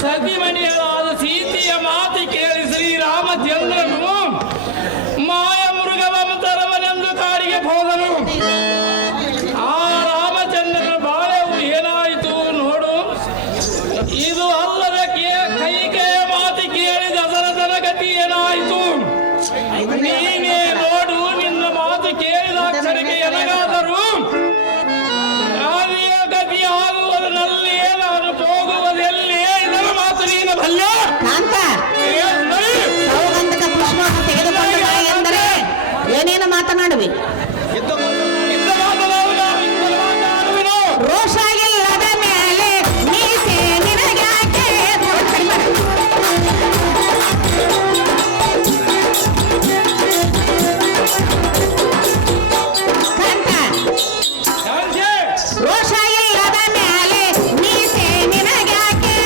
ಸತಿಮಣಿಯರಾದ ಸೀತೆಯ ಮಾತು ಕೇಳಿ ಶ್ರೀರಾಮಚಂದ್ರನು ಮಾಯ ಮೃಗವಂತರವನೆಂದು ಕಾಡಿಗೆ ಹೋದನು. ಆ ರಾಮಚಂದ್ರನ ಬಾಳೆವು ಏನಾಯಿತು ನೋಡು. ಇದು ಅಲ್ಲದ ಕೈಕೆಯ ಮಾತು ಕೇಳಿ ದಶರಥನ ಗತಿ ಏನಾಯಿತು ನೀನೇ ನೋಡು. ನಿನ್ನ ಮಾತು ಕೇಳಿದ ಅಕ್ಷರಕ್ಕೆ ಎನಗಾದರೂ ಗತಿ ಆಗುವುದರಲ್ಲಿಯೇ ನಾನು ಹೋಗುವುದೆಲ್ಲಿ. ಇದರ ಮಾತು ನೀನು ಬಲ್ಲ. ತೆಗೆದುಕೊಂಡು ಬಾ ಎಂದರೆ ಏನೇನು ಮಾತನಾಡುವೆ? ರೋಷ ಇಲ್ಲದ ಮೇಲೆ ನೀತಿ ನಿನಗ್ಯಾಕೆ? ರೋಷ ಇಲ್ಲದ ಮೇಲೆ ನೀತಿ ನಿನಗ್ಯಾಕೆ?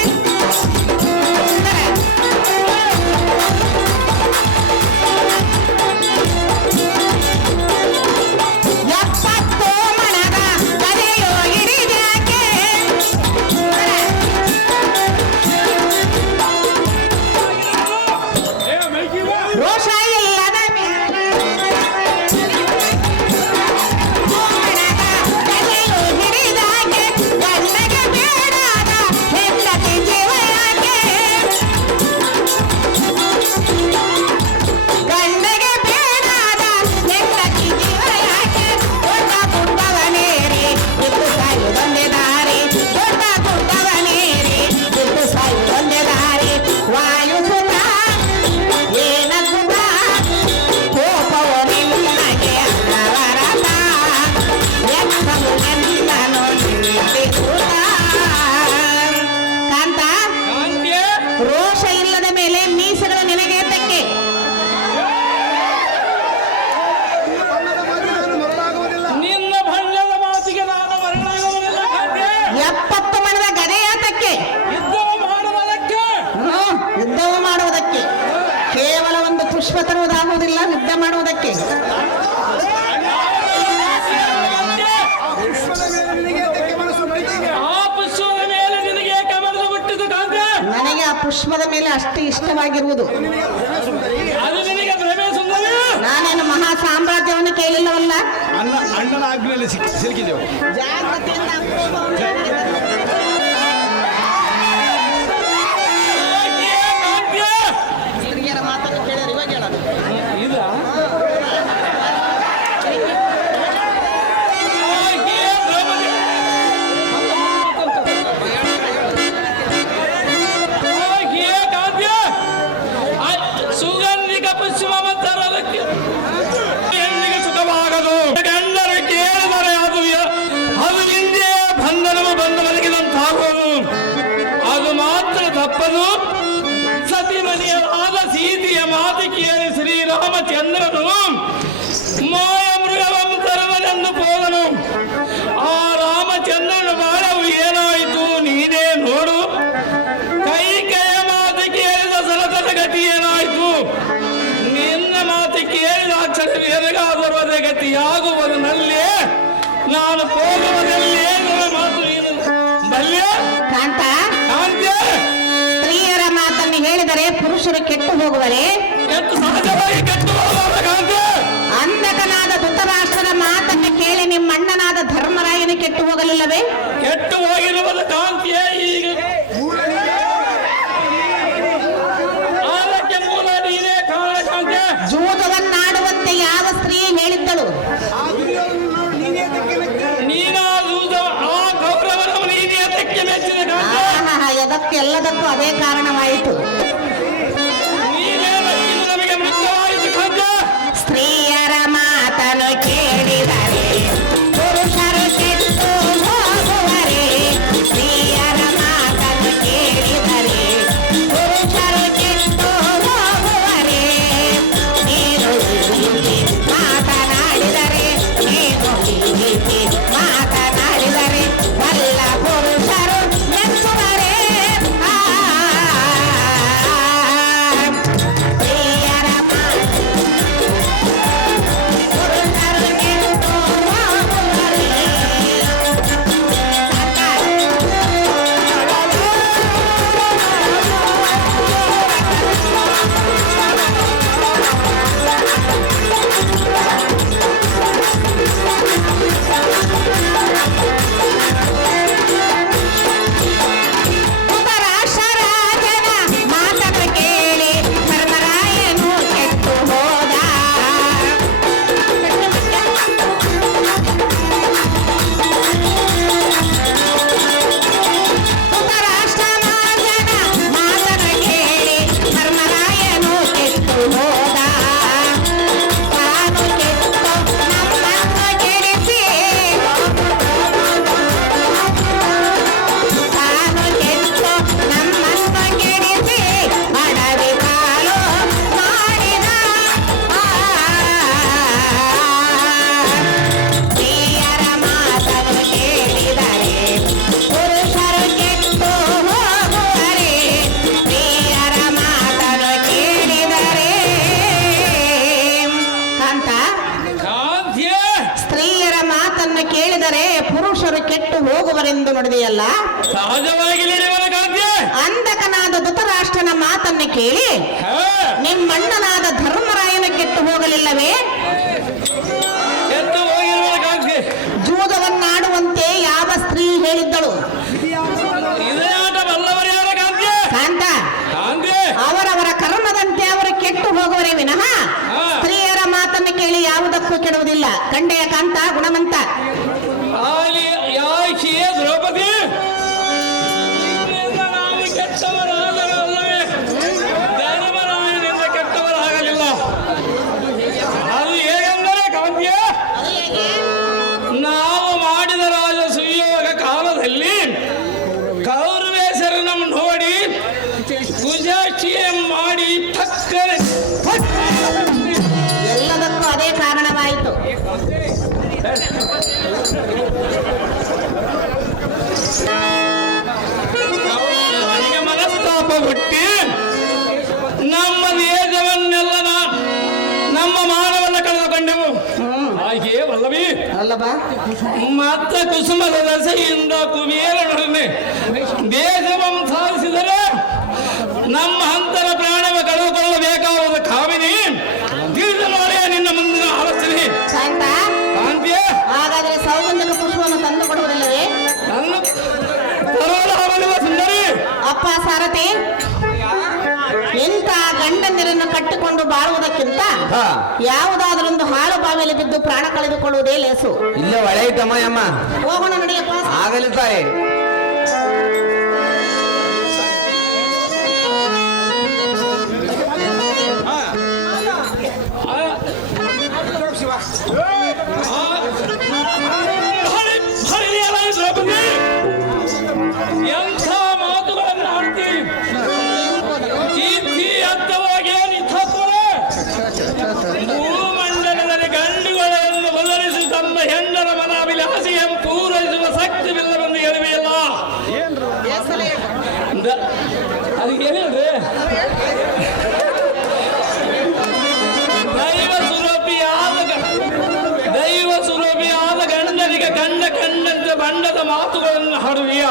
ಎಪ್ಪತ್ತು ಮಣದ ಗದೆಯೋ ಹಿಡಿದ್ಯಾಕೆ? ರೋಷ ಇಲ್ಲದ ಮೇಲೆ ಮಣದ ಗದೆಯೋ ಹಿಡಿದಾಕೆ? ಗಂಡಗೆ ಬೇಡಾದ ಹೆಂಡತಿ ಜೀವ ಯಾಕೆ? ಗಂಡಗೆ ಬೇಡಾದ ಹೆಂಡತಿ ಜೀವ ಯಾಕೆ? ದೊಡ್ಡ ಗುಡ್ಡವನೇರಿ ಬಿದ್ದು ಸಾಯುವುದೊಂದೇ ದಾರಿ. ದೊಡ್ಡ ಗುಡ್ಡವನೇರಿ ಬಿದ್ದು ಸಾಯುವುದೊಂದೇ ದಾರಿ. ವಾಯುಸುತ ಏನಗುತ್ತ ಕೋಪವು ನಿನ್ನಗೆ ಅನವರತ. ಎತ್ತವು ಎಂದನು ನಿಂತಿಸುತ್ತ. ಕಾಂತ, ಕಾಂತೆ, ರೋಷ ಇಲ್ಲದ ಮೇಲೆ ಮೀಸೆಗಳು ನಿನಗೆ ಏತಕ್ಕೆ? ನಿನ್ನ ಬಣ್ಣದ ಮಾತಿಗೆ ನಾನು ಮರಳಾಗುವುದಿಲ್ಲ. ಕಾಂತೆ, 70 ಮಣದ ಗದೆ ಏತಕ್ಕೆ? ಯುದ್ಧವ ಮಾಡುವುದಕ್ಕೆ. ಯುದ್ಧವು ಮಾಡುವುದಕ್ಕೆ. ಕೇವಲ ಒಂದು ಪುಷ್ಪ ತರುವುದಾಗುವುದಿಲ್ಲ, ಯುದ್ಧ ಮಾಡುವುದಕ್ಕೆ. ಆ ಪುಷ್ಪದ ಮೇಲೆ ನಿನಗೆ ಕಮಲದ ಹುಟ್ಟಿತು. ಕಾಂತೆ, ನನಗೆ ಆ ಪುಷ್ಪದ ಮೇಲೆ ಅಷ್ಟು ಇಷ್ಟವಾಗಿರುವುದು. ಅದು ನಿನಗೆ ಭ್ರಮೆ ಸುಂದರಿ. ನಾನೇನು ಮಹಾ ಸಾಮ್ರಾಜ್ಯವನ್ನು ಕೇಳಿಲ್ಲವಲ್ಲ. ಅಣ್ಣನ ಆಜ್ಞೆಯಲ್ಲಿ ಸಿಲುಕಿದೆವು. ಜಾಗೃತಿಯಿಂದ ಹಿರಿಯರ ಮಾತನ್ನು ಕೇಳಿದ್ರೆ ಇವಾಗ ಹೇಳೋದು. ಇದ ಸುಗಂಧಿಕ ಪುಷ್ಪವಂತರದಕ್ಕೆ ಹೆಣ್ಣಿಗೆ ಸುಖವಾಗದು. ಗಂಡರು ಕೇಳಿದರೆ ಅದು ಹಿಂದೆ ಬಂಧನವು ಬಂದು ಮಲಗಿದಂತಾಗುವುದು. ಅದು ಮಾತ್ರ ತಪ್ಪದು. ಸತಿಮಣಿಯರಾದ ಸೀತೆಯ ಮಾತು ಕೇಳಿ ಶ್ರೀರಾಮಚಂದ್ರನು ಮಾಯ ಮೃಗವಂತರವನೆಂದು ಹೋದನು. ಆ ರಾಮಚಂದ್ರನ ಬಾಳವು ಏನಾಯಿತು ನೀನೇ ನೋಡು. ಕೈಕೆಯ ಮಾತು ಕೇಳಿದ ದಶರಥನ ಗತಿ ಏನಾಯಿತು? ನಿನ್ನ ಮಾತು ಕೇಳಿದ ಅಕ್ಷರ ಎನಗಾದರೂ ಅದೇ ಗತಿಯಾಗುವುದನ್ನಲ್ಲೇ ನಾನು ಹೋಗುವುದಲ್ಲೇ. ನನ್ನ ಮಾತು ನೀನು ಬಲ್ಲೆ. ಕಾಂತ, ಕಾಂತೆ, ಸ್ತ್ರೀಯರ ಮಾತನ್ನು ಹೇಳಿದರೆ ಪುರುಷರು ಕೆಟ್ಟು ಹೋಗುವರೆ? ಎಷ್ಟು ಸಹಜವಾಗಿ ಕೆಟ್ಟು ಹೋಗುವ. ಕಾಂತೆ, ಅಂಧಕನಾದ ಧೃತರಾಷ್ಟ್ರದ ಮಾತನ್ನು ಕೇಳಿ ನಿಮ್ಮ ಅಣ್ಣನಾದ ಧರ್ಮರಾಯನು ಕೆಟ್ಟು ಹೋಗಲಿಲ್ಲವೇ? ಕೆಟ್ಟು ಹೋಗಿರುವುದು ಕಾಂತಿಯೇ. ಈಗ ಅದಕ್ಕೆ ಮೂಲ ನೀನೇ ಕಾರಣ. ಕಾಂತೆ, ಜೂದವನ್ನಾಡುವಂತೆ ಯಾವ ಸ್ತ್ರೀ ಹೇಳಿದ್ದಳು? ನೀನಾದ ಆ ಗೌರವನವು ನೀನೇ ಅದಕ್ಕೆ ಮೆಚ್ಚಿದ. ಕಾಂತೆ, ಎಲ್ಲದಕ್ಕೂ ಅದೇ ಕಾರಣವಾಯಿತು. ನೀನೇ ಮೆಚ್ಚಿದ ನಮಗೆ ಮೃತ್ಯವಾಯಿತು. ಕಾಂತೆ, ಸ್ತ್ರೀಯರ ಮಾತನ್ನು ಕೇಳಿದರೆ ಪುರುಷರು ಕೆಟ್ಟು ಹೋಗುವರೆ. ಸ್ತ್ರೀಯರ ಮಾತನ್ನು ಕೇಳಿದರೆ ಪುರುಷರು ಕೆಟ್ಟು ಹೋಗುವರೆ. ನೀನು ಈ ರೀತಿ ಮಾತನಾಡಿದರೆ, ನೀನು ಈ ರೀತಿ ಮಾತನಾಡಿದರೆ ಎಲ್ಲ ಪುರುಷರು ಮೆಚ್ಚುವರೆ. ಎಂದು ನುಡಿದೆಯಲ್ಲ, ಸಹಜವಾಗಿ ನಡೆಯುವ ಕಾಂತಿ ಅಂಧಕನಾದ ಧೃತರಾಷ್ಟ್ರನ ಮಾತನ್ನು ಕೇಳಿ ನಿಮ್ಮಣ್ಣನಾದ ಧರ್ಮರಾಯನ ಕೆಟ್ಟು ಹೋಗಲಿಲ್ಲವೇ? ಎದ್ದು ಹೋಗಿರುವ ಕಾಂತಿ ಜೂದವನ್ನಾಡುವಂತೆ ಯಾವ ಸ್ತ್ರೀ ಹೇಳಿದ್ದಳು? ಇದೇ ಆಟ ಬಲ್ಲವರು ಯಾರ ಕಾಂತಿ ಕಾಂತ, ಕಾಂತಿ ಅವರವರ ಕರ್ಮದಂತೆ ಅವರು ಕೆಟ್ಟು ಹೋಗುವರೇ ವಿನಃ ಸ್ತ್ರೀಯರ ಮಾತನ್ನು ಕೇಳಿ ಯಾವುದಕ್ಕೂ ಕೆಡುವುದಿಲ್ಲ. ಕಂಡೆಯ ಕಾಂತ ಗುಣವಂತ. ಯಾಕೆ ದ್ರೌಪದಿ ನಿನ್ನಿಂದ ನಾವು ಕೆಟ್ಟವರಾಗಲವೇ? ಧರ್ಮರಾಯನಿಂದ ಕೆಟ್ಟವರಾಗಲಿಲ್ಲ. ಅದು ಹೇಗೆಂದರೆ ಕಾಂತಿಯ ನಾವು ಮಾಡಿದ ರಾಜ ಸುಯೋಗ ಕಾಲದಲ್ಲಿ ಕೌರವೇಶ್ವರ ನಮ್ಮ ನೋಡಿ ಕುಜಾಕ್ಷಿಯ ಮಾಡಿ ತಕ್ಕರೆ ಎಲ್ಲದಕ್ಕೂ ಅದೇ ಕಾರಣವಾಯಿತು. ಅವನಿಗೆ ಮನಸ್ತಾಪ ಹುಟ್ಟಿ ನಮ್ಮ ದೇಶವನ್ನೆಲ್ಲ ನಮ್ಮ ಮಾನವನ್ನ ಕಳೆದುಕೊಂಡೆವು. ಹಾಗೆಯೇ ವಲ್ಲಭಿ ಅಲ್ಲವಾ? ಮತ್ತ ಕುಸುಮದ ದಸೆಯಿಂದ ಕುಬೇರನೊಡನೆ ದೇಶವಂ ಸಾಧಿಸಿದರೆ ನಮ್ಮ ಅಂತರ ಪ್ರಾಣವ ಕಳೆದುಕೊಳ್ಳಬೇಕಾದ ಕಾಮಿನಿ ತಿಳಿದ ನೋಡಿ ನಿನ್ನ ಮುಂದಿನ ಆಲೋಚನೆ. ಕಾಂತ, ಕಾಂತಿಯೇ ಹಾಗಾದರೆ ಸೌಗಂಧಿಕ ಪುಷ್ಪವನ್ನು ತಂದು ಕೊಡುವುದಿಲ್ಲವೇ? ನನ್ನ ಪರವಲಹವನಿವ ಸುಂದರಿ ಅಪ್ಪ ಸಾರಥಿ, ಇಂಥ ಗಂಡಂದಿರನ್ನು ಕಟ್ಟಿಕೊಂಡು ಬಾಳುವುದಕ್ಕಿಂತ ಯಾವುದಾದರೊಂದು ಹಾಳು ಬಾವಿಯಲ್ಲಿ ಬಿದ್ದು ಪ್ರಾಣ ಕಳೆದುಕೊಳ್ಳುವುದೇ ಲೇಸು. ಇಲ್ಲ ಒಳ್ಳೆ ಐತಮ್ಮ ಅಮ್ಮ, ಹೋಗೋಣ ನಡೆಯಪ್ಪ. ಆಗಲಿ ತಾಯಿ. ಎಂಥ ಮಾತುಗಳನ್ನು ಆಡ್ತೀವಿ. ಅರ್ಥವಾಗಿ ಭೂಮಂಡಲದಲ್ಲಿ ಗಂಡುಗಳನ್ನು ಬದಲಿಸಿ ತಮ್ಮ ಹೆಂಡರ ಮನಾಭಿಲಾಷೆಯನ್ನು ಪೂರೈಸುವ ಶಕ್ತಿವಿಲ್ಲವೆಂದು ಹೇಳುವೆಯಲ್ಲ. ಅದಕ್ಕೆ ಹೇಳಿದ್ರೆ ದೈವ ಸುರಭಿಯಾದ ಗಂಡನಿಗೆ ಕಂಡಂತೆ ಬಂಡದ ಮಾತುಗಳನ್ನು ಹಾಡುವಿಯ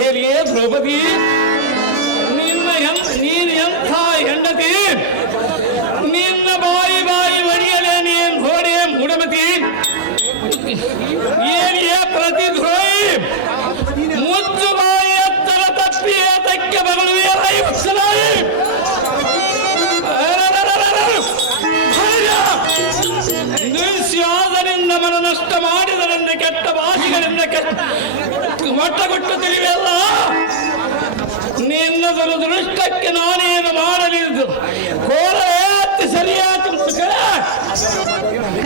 ಹೇಳಿಯೇ ದ್ರೌಪದಿ, ನೀನು ಎಂಥ ಹೆಂಡತಿ, ನಿನ್ನ ಬಾಯಿ ಒಡೆಯಲೇ ನೀನ್ ಹೊಡೆ ಮುಡಮತಿ, ಏನಿಯೇ ಪ್ರತಿದ್ರೋಹಿ, ಮುಚ್ಚು ಬಾಯಿ ಎತ್ತರ ತಪ್ಪಿಯೇ ತಕ್ಕೆ ಬಗಲುವೆ ರಾಯಿ ನಿಶ್ಯಾಸನಿಂದ ಮನ ನಷ್ಟ ಮಾಡಿದರೆಂದು ಕೆಟ್ಟ ಭಾಷೆಗಳಿಂದ ಮೊಟ್ಟಗೊಟ್ಟು ತಿಳಿವೆಲ್ಲ. ನಿನ್ನ ದುರದೃಷ್ಟಕ್ಕೆ ನಾನೇನು ಮಾಡಲಿದ್ದು ಕೋರೇ ಅತಿ ಸರಿಯಾದ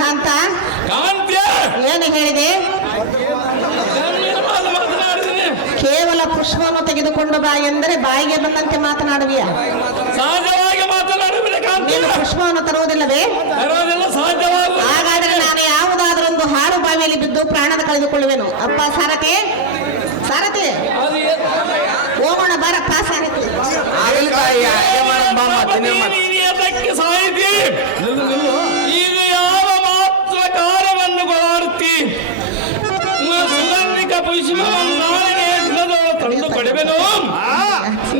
ಕಾಂತ, ಕಾಂತ್ಯ ಏನು ಹೇಳಿದೆ? ಮಾತನಾಡಿದ್ದೀನಿ. ಕೇವಲ ಪುಷ್ಪವನ್ನು ತೆಗೆದುಕೊಂಡು ಬಾ ಎಂದರೆ ಬಾಯಿಗೆ ಬಂದಂತೆ ಮಾತನಾಡುವಿಯ? ಸಹಜವಾಗಿ ಮಾತನಾಡುವುದಿಲ್ಲ ಕಾಂತ್ಯ. ನೀನು ಪುಷ್ಪವನ್ನು ತರುವುದಿಲ್ಲವೇ? ಬರೋದೆಲ್ಲ ಸಹಜವಾಗಿ. ಹಾಗಾದರೆ ನಾನು ಯಾವುದಾದರೊಂದು ಹಾಳು ಬಾವಿಯಲ್ಲಿ ಬಿದ್ದು ಪ್ರಾಣದ ಕಳೆದುಕೊಳ್ಳುವೆನು. ಅಪ್ಪ ಸಾರಥಿ, ಸಾರಥಿ ಅದು ಹೋಗೋಣ ಬಾರಪ್ಪ ಸಾರಥಿ. ಆಗಲಿ ತಾಯಿ, ಅಡುಗೆ ಮಾಡಮ್ಮ ತಿನ್ನಮ್ಮ. ಅದಕ್ಕೆ ಸಾಹಿತಿ ಇದು ಯಾವ ಮಾತ್ರ ಕಾರ್ಯವನ್ನು ಕೊಲಾಡುತ್ತಿ? ಸುಗಂಧಿಕ ಪುಷ್ಪವನ್ನು ನಾಳೆಗೆ ದಿನದೊಳ ತಂದು ಕೊಡುವೆನು.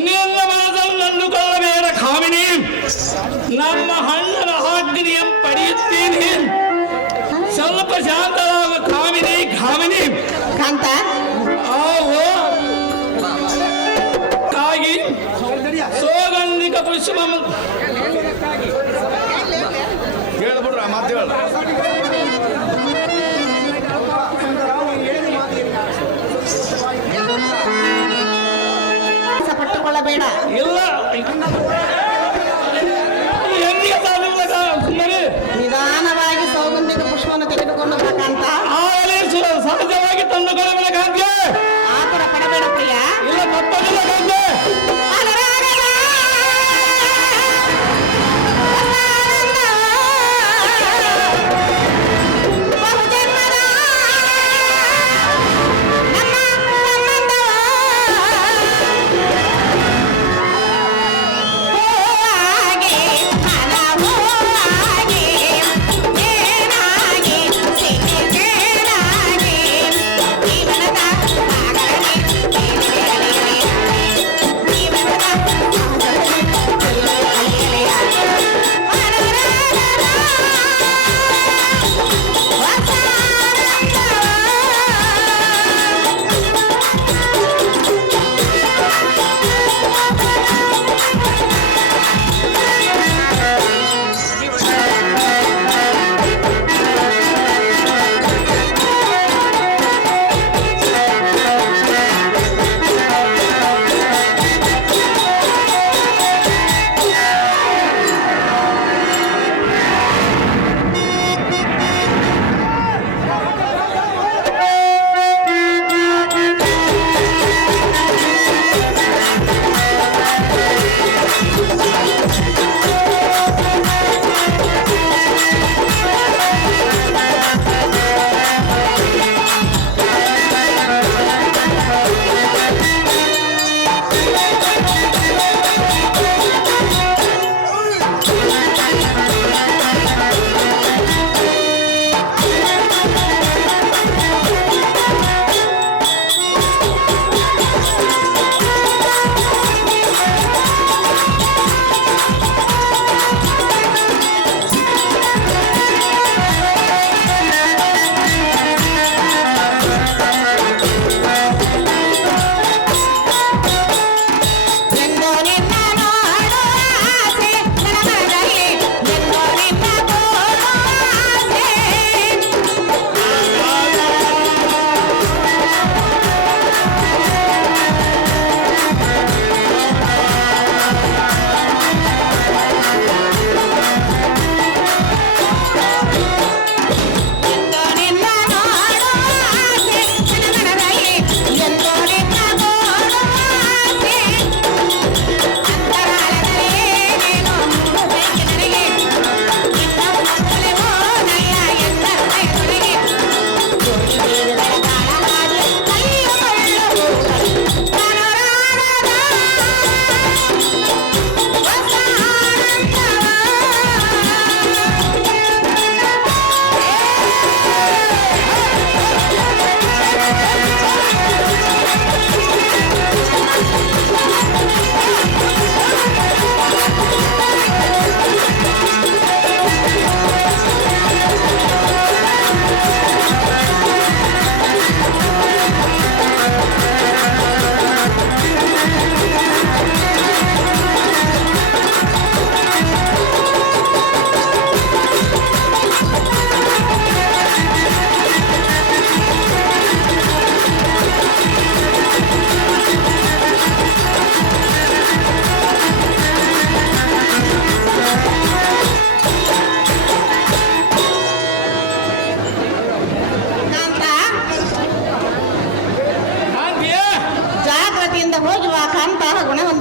ನಿನ್ನ ಮನಸ್ಸನ್ನು ನಂದುಕೊಳ್ಳಬೇಡ ಕಾಮಿನಿ. ನಮ್ಮ ಹಣ್ಣನ ಆಜ್ಞೆಯನ್ನು ಪಡೆಯುತ್ತೀನಿ. ಸ್ವಲ್ಪ ಶಾಂತರಾಗ ಕಾಮಿನಿ. ಕಾಂತ, ಕಾಗಿ ಸೋಗಂಧಿಕ ಪುಷ್ಪ ಹೇಳ್ಬಿಡ್ರ ಮಾತುಗಳು. ಪಟ್ಟುಕೊಳ್ಳಬೇಡ. ಇಲ್ಲ ಎಂದಿಗೆ ಸಾಧ್ಯವಿಲ್ಲ ಸುಮ್ಮನೆ ನಿಧಾನವಾಗಿ ಸೌಗಂಧಿಕ ಪುಷ್ಪವನ್ನು ತೆಗೆದುಕೊಂಡು ಬೇಕಂತ ಆಗಲೇ ಸಹಜವಾಗಿ ತಂದುಕೊಳ್ಳಬೇಕಂತೆ. ಆತರ ಪಡಬೇಡ ಪ್ರಿಯ. ಇಲ್ಲ ತಪ್ಪಲಿಲ್ಲ ಕಂತೆ.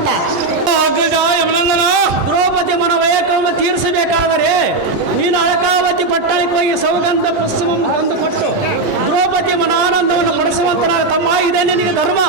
ಅಂತ. ಅಗ್ರಜ ಯಮನಂದನ, ದ್ರೌಪದಿ ಮನವಯಕವನ್ನು ತೀರಿಸಬೇಕಾದರೆ ನೀನು ಅಳಕಾವತಿ ಪಟ್ಟಣಕ್ಕೆ ಹೋಗಿ ಸೌಗಂಧ ಪುಸ್ತಕವನ್ನು ತಂದುಕೊಟ್ಟು ದ್ರೌಪದಿ ಮನ ಆನಂದವನ್ನು ಪಡಿಸುವಂತ ತಮ್ಮ ಇದೆ ನಿನಗೆ ಧರ್ಮ.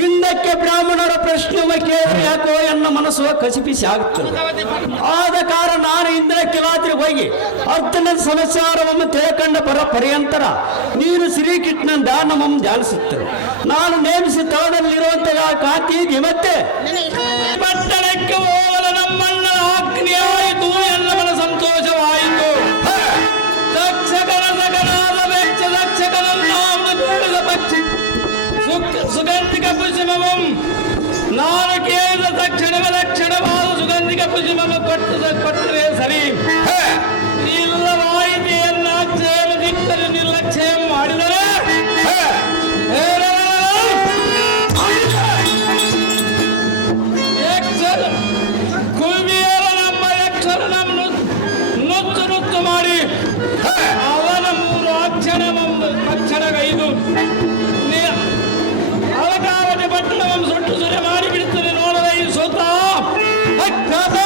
ಹಿಂದಕ್ಕೆ ಬ್ರಾಹ್ಮಣರ ಪ್ರಶ್ನೆ ಕೇಳಿ ಯಾಕೋ ಎನ್ನ ಮನಸ್ಸು ಕಸಿಪಿಸಿ ಆಗುತ್ತದೆ. ಆದ ಕಾರಣ ನಾನು ಇಂದಿನ ಕಿಲಾದ್ರಿ ಹೋಗಿ ಅರ್ಥನ ಸಮಾಚಾರವನ್ನು ತಿಳ್ಕೊಂಡ ಪರ್ಯಂತರ ನೀನು ಶ್ರೀಕೃಷ್ಣನ ನಮ್ಮನ್ನು ಧ್ಯಾನಿಸುತ್ತೇವೆ. ನಾನು ನೇಮಿಸಿ ತಳದಲ್ಲಿರುವಂತಹ ಕಾಂತಿ ಮತ್ತೆ ಪಟ್ಟಣಕ್ಕೆ ಹೋಗಲು ನಮ್ಮಣ್ಣ ಆಜ್ಞೆ ಆಯಿತು. ಎಲ್ಲವರ ಸಂತೋಷವಾಯಿತು. ದಕ್ಷಕನ ಸಕನಾದ ವೆಚ್ಚ ದಕ್ಷಕನನ್ನು ಕೇಳಿದ ಪಕ್ಷಿ ಸುಗಂಧಿಕ ಕುಸುಮಂ ನಾನು ಕೇಳಿದ ತಕ್ಷಣವೇ ಲಕ್ಷಣವಾದ ಸುಗಂಧಿಕ ಕುಸುಮಂ ಕೊಟ್ಟರೆ ಸರಿ. ಇಲ್ಲವಾಯಿತು ಎನ್ನ ಆಕ್ಷೇಪ ದಿಕ್ಕನ್ನು ನಿರ್ಲಕ್ಷ್ಯ ಮಾಡಿದರೆ ಕುಲ್ಮಿಯರ ನಮ್ಮ ಯಕ್ಷರ ನಮ್ಮನ್ನು ನುಚ್ಚು ನುಚ್ಚು ಮಾಡಿ ಅವನ 3 ಅಕ್ಷರಗೈದು ಅಳಕಾವತಿ ಪಟ್ಟಣವನ್ನು ಸುಟ್ಟು ಸುರೆ ಮಾಡಿಬಿಡುತ್ತದೆ. ನೋಡದ ಈ ಸೋತ ಅಜ್ಞಾತ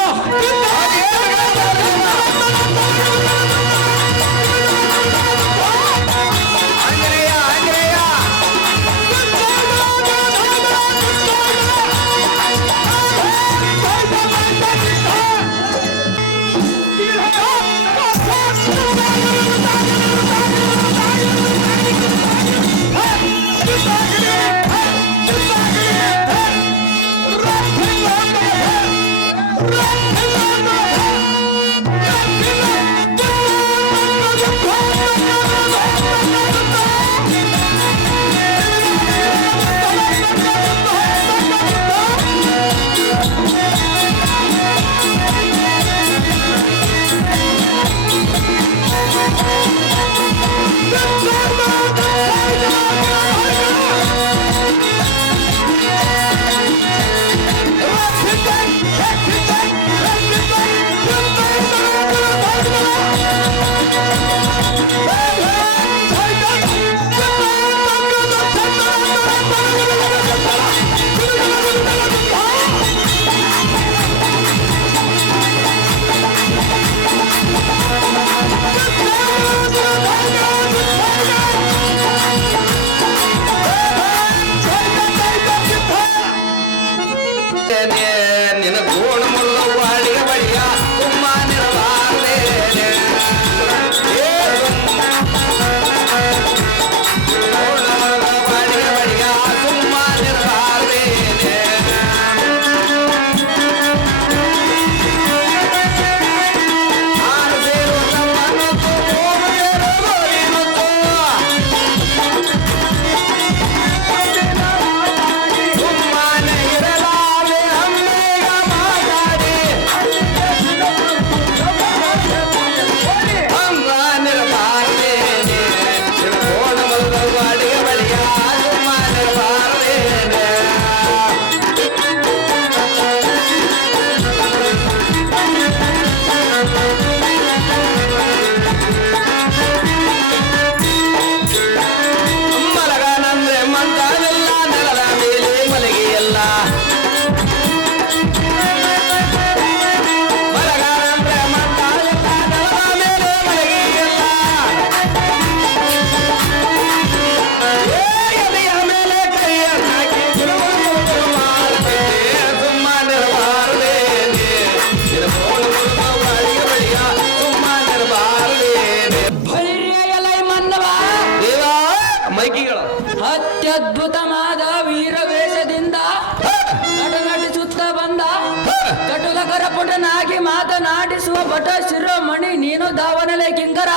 ಮಾತನಾಡಿಸುವ ಭಟ ಶಿರೋಮಣಿ ನೀನು ದಾವನಲೆ ಕಿಂಕರ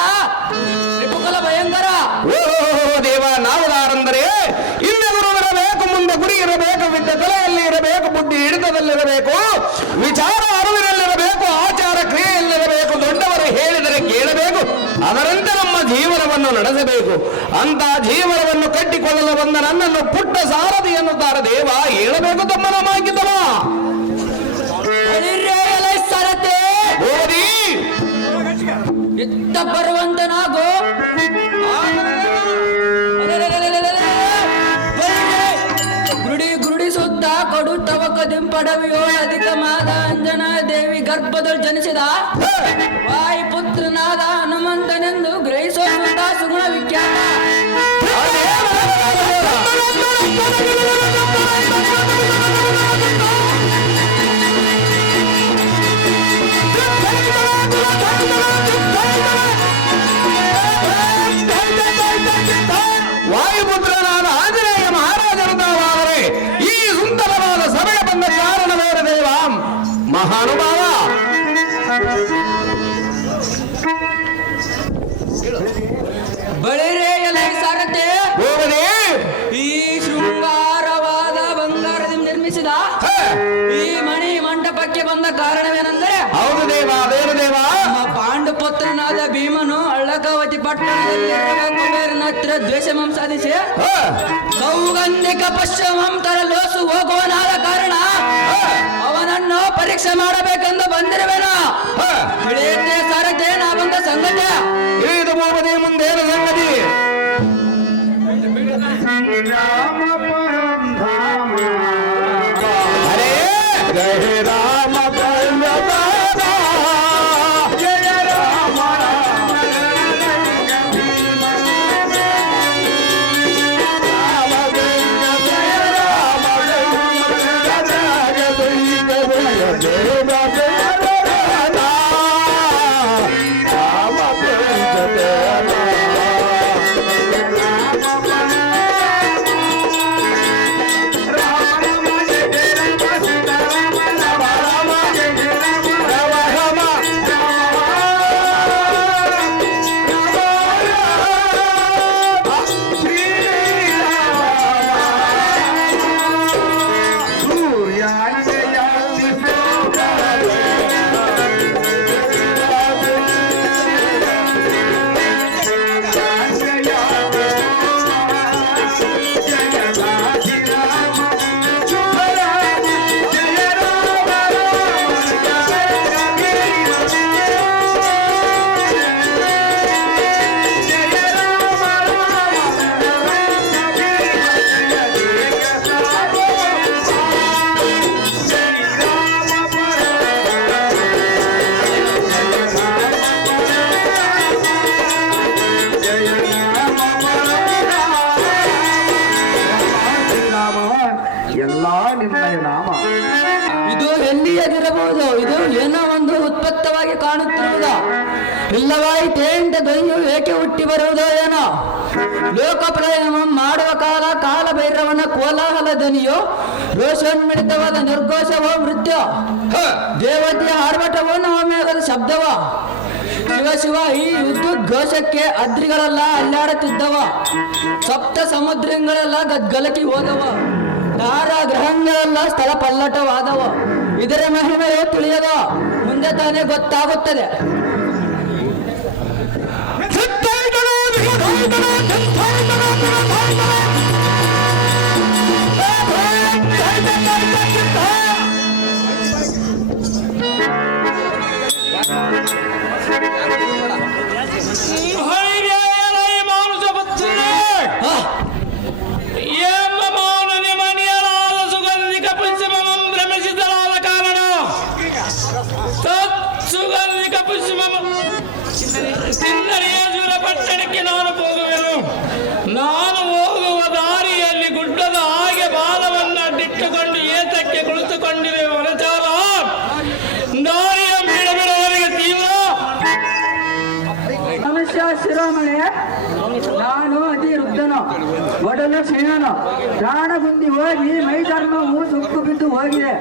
ತ್ರಿಪುಕಲ ಭಯಂಕರ. ಓ ದೇವ, ನಾವುದಾರಂದರೆ ಇನ್ನೆದುರಿರಬೇಕು, ಮುಂದೆ ಗುರಿ ಇರಬೇಕು, ವಿದ್ಯೆ ತಲೆಯಲ್ಲಿ ಇರಬೇಕು, ಬುದ್ಧಿ ಹಿಡಿತದಲ್ಲಿರಬೇಕು, ವಿಚಾರ ಅರಿವಿನಲ್ಲಿರಬೇಕು, ಆಚಾರ ಕ್ರಿಯೆಯಲ್ಲಿರಬೇಕು, ದೊಡ್ಡವರು ಹೇಳಿದರೆ ಕೇಳಬೇಕು, ಅದರಂತೆ ನಮ್ಮ ಜೀವನವನ್ನು ನಡೆಸಬೇಕು. ಅಂತ ಜೀವನವನ್ನು ಕಟ್ಟಿಕೊಳ್ಳಲು ಬಂದ ನನ್ನನ್ನು ಪುಟ್ಟ ಸಾರಥಿ ಎನ್ನುತ್ತಾರೆ ದೇವ. ಹೇಳಬೇಕು ತಮ್ಮ ನಮಾಗಿದ್ದವ ಸರತೆ ಓದಿ ಎತ್ತ ಬರುವಂತನಾಗೋ. ಗುರುಡಿಸುತ್ತ ಕೊಡುತ್ತವ ಕದಿಂಪಡವಿಯೋ ಅಧಿಕ ಮಾದ ಅಂಜನಾ ದೇವಿ ಗರ್ಭದಲ್ಲಿ ಜನಿಸಿದ ವಾಯುಪುತ್ರನಾದ ಹನುಮಂತನೆಂದು ಗ್ರಹಿಸುವಂತ ಸುಗುಣ ವಿಖ್ಯಾತ. ವಾಯುಪುತ್ರನಾದ ಆಂಜನೇಯ ಮಹಾರಾಜರದಾದರೆ ಈ ಸುಂದರವಾದ ಸಭೆಯ ಬಂದ ಕಾರಣವೇರ ದೇವ ಮಹಾನುಭಾವ. ಬಳಿರೇ ಎಲೈ ಸಾರಥಿ, ಹೋಗದೆ ಈ ಶೃಂಗಾರವಾದ ಬಂಗಾರದಿಂದ ನಿರ್ಮಿಸಿದ ಈ ಮಣಿ ಮಂಟಪಕ್ಕೆ ಬಂದ ಕಾರಣವೇನೆಂದರೆ, ಹೌದು ದೇವ, ಅದೇನು ದೇವ? ಪಾಂಡುಪುತ್ರನಾದ ಭೀಮನು ಅಳ್ಳಕಾವತಿ ಪಟ್ಟಣದಲ್ಲಿರುವ ಕುಬೇರನ ಹತ್ರ ದ್ವೇಷಮಂ ಸಾಧಿಸಿ ಸೌಗಂಧಿಕ ಪಶ್ಚಿಮಂ ತರಲೋಸು ಹೋಗುವನಾದ ಕಾರಣ ಅವನನ್ನು ಪರೀಕ್ಷೆ ಮಾಡಬೇಕೆಂದು ಬಂದಿರುವೆನು. ತಿಳಿಯುತ್ತೆ ಸಾರಥಿ ನಾ ಬಂದ ಸಂಗತಿ. ಇದು ಹೋಗದೆ ಮುಂದೇನು ಸಂಗತಿ? ಹರೇ ಜಯ ರಾಮ ಇದು ಎಲ್ಲಿಯದಿರಬಹುದು, ಇದು ಏನೋ ಒಂದು ಉತ್ಪತ್ತವಾಗಿ ಕಾಣುತ್ತಿರುವುದು. ಇಲ್ಲವಾಯಿತೇ ಅಂತ ದೈವ ಏಕೆ ಹುಟ್ಟಿ ಬರುವುದೋ ಏನೋ. ಲೋಕಪ್ರಯಾಣ ಮಾಡುವ ಕಾಲ ಭೈರವನ ಕೋಲಾಹಲ ಧ್ವನಿಯೋ, ರೋಷೋನ್ಮಿಳಿತವಾದ ನಿರ್ಘೋಷವೋ ಮೃತ್ಯು, ದೇವತೆಯ ಆರ್ಭಟವೋ ನವಮೇಘದ ಶಬ್ದವೋ. ಶಿವ ಶಿವ, ಈ ಘೋಷಕ್ಕೆ ಅದ್ರಿಗಳೆಲ್ಲ ಅಲ್ಲಾಡುತ್ತಿದ್ದವ, ಸಪ್ತ ಸಮುದ್ರಗಳೆಲ್ಲ ಗದ್ಗಲಕಿ ಹೋದವ, ತಾರಾ ಗ್ರಹಗಳೆಲ್ಲ ಸ್ಥಳ ಪಲ್ಲಟವಾದವ. ಇದರ ಮಹಿಮೆಯು ತಿಳಿಯದ ಮುಂದೆ ತಾನೇ ಗೊತ್ತಾಗುತ್ತದೆ. ಸುಗಂಧಿಕ ಪುಷ್ಪ ಶಿರೋಮಣಿ, ನಾನು ಅತಿ ವೃದ್ಧನು, ಒಡಲು ಕ್ಷೀಣನು, ಪ್ರಾಣಗುಂದಿ ಹೋಗಿ ಮೈ ಧರ್ಮವು ಸುಕ್ಕು ಬಿದ್ದು ಹೋಗಿದೆ,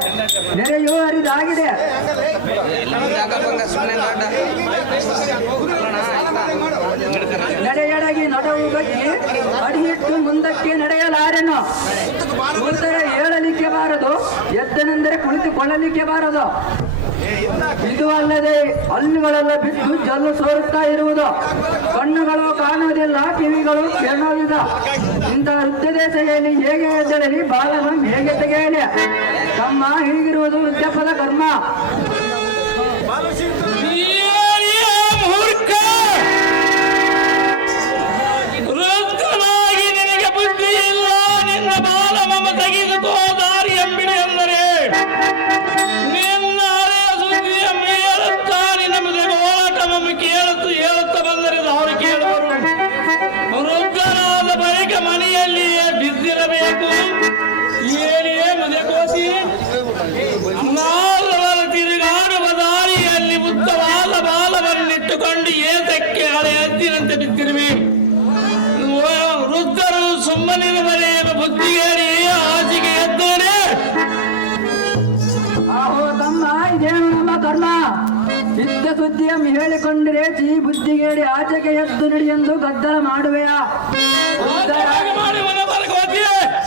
ನೆರೆಯೂ ಹರಿದಾಗಿದೆ. ನಡೆಯಡಗಿ ನಡವು ಬಗ್ಗಿ ಅಡಿಯಿಟ್ಟು ಮುಂದಕ್ಕೆ ನಡೆಯಲಾರೆನು. ಕೂತರೆ ಏಳಲಿಕ್ಕೆ ಬಾರದು, ಎದ್ದನೆಂದರೆ ಕುಳಿತುಕೊಳ್ಳಲಿಕ್ಕೆ ಬಾರದು. ಇದು ಅಲ್ಲದೆ ಹಲ್ಲುಗಳೆಲ್ಲ ಬಿದ್ದು ಜಲ್ಲು ಸೋರುತ್ತಾ ಇರುವುದು, ಕಣ್ಣುಗಳು ಕಾಣುವುದಿಲ್ಲ, ಕಿವಿಗಳು ಕೇಳುವುದಿಲ್ಲ. ಇಂತಹ ವೃದ್ಧದೇಶದಲ್ಲಿ ಹೇಗೆ ಎದ್ದಳಲಿ, ಬಾಲನು ಹೇಗೆ ತೆಗೆಯಲಿ? ತಮ್ಮ ಹೀಗಿರುವುದು ವೃದ್ಧಪದ ಕರ್ಮ. ಮೂರ್ಖ, ವೃದ್ಧನಾಗಿ ನಿನಗೆ ಬುದ್ಧಿ ಇಲ್ಲ. ನಿನ್ನ ಬಾಲವಮ್ಮ ತೆಗೆದುಕೋ ದಾರಿ ಎಂಬಿಡಿ ಅಂದರೆ ನಿನ್ನ ಹಳೆಯ ಸುದ್ದಿಯನ್ನು ಹೇಳುತ್ತಾ ನಿನ್ನ ಹೋರಾಟವನ್ನು ಹೇಳುತ್ತಾ ಬಂದರೆ ಅವರು ಕೇಳುವರು. ವೃದ್ಧನಾದ ಬಳಿಕ ಮನೆಯಲ್ಲಿಯೇ ಬಿದ್ದಿರಬೇಕು. ಏನಿಯೇ ಮುದಕೋತಿ, ನಾಲ್ವರ ತಿರುಗಾಡುವ ದಾರಿಯಲ್ಲಿ ಉದ್ದವಾದ ಬಾಲವನ್ನಿಟ್ಟುಕೊಂಡು ಏತಕ್ಕೆ ಹಳೆ ಹದ್ದಿನಂತೆ ಬಿದ್ದಿರುವೆ. ವೃದ್ಧರು ಸುಮ್ಮನಿರುವರೆ ಬುದ್ಧಿಗೇರಿ ಆಚೆಗೆ ಎದ್ದಾರೆ. ಆಹೋ ತಮ್ಮ, ಇದೇನು ನಮ್ಮ ಕರ್ಮ? ಇದ್ದ ಸುದ್ದಿಯನ್ನು ಹೇಳಿಕೊಂಡಿರೆ ಚೀ ಬುದ್ಧಿಗೇಡಿ ಆಚೆಗೆ ಎದ್ದು ನಡಿ ಎಂದು ಗದ್ದಲ ಮಾಡುವೆಯಾ?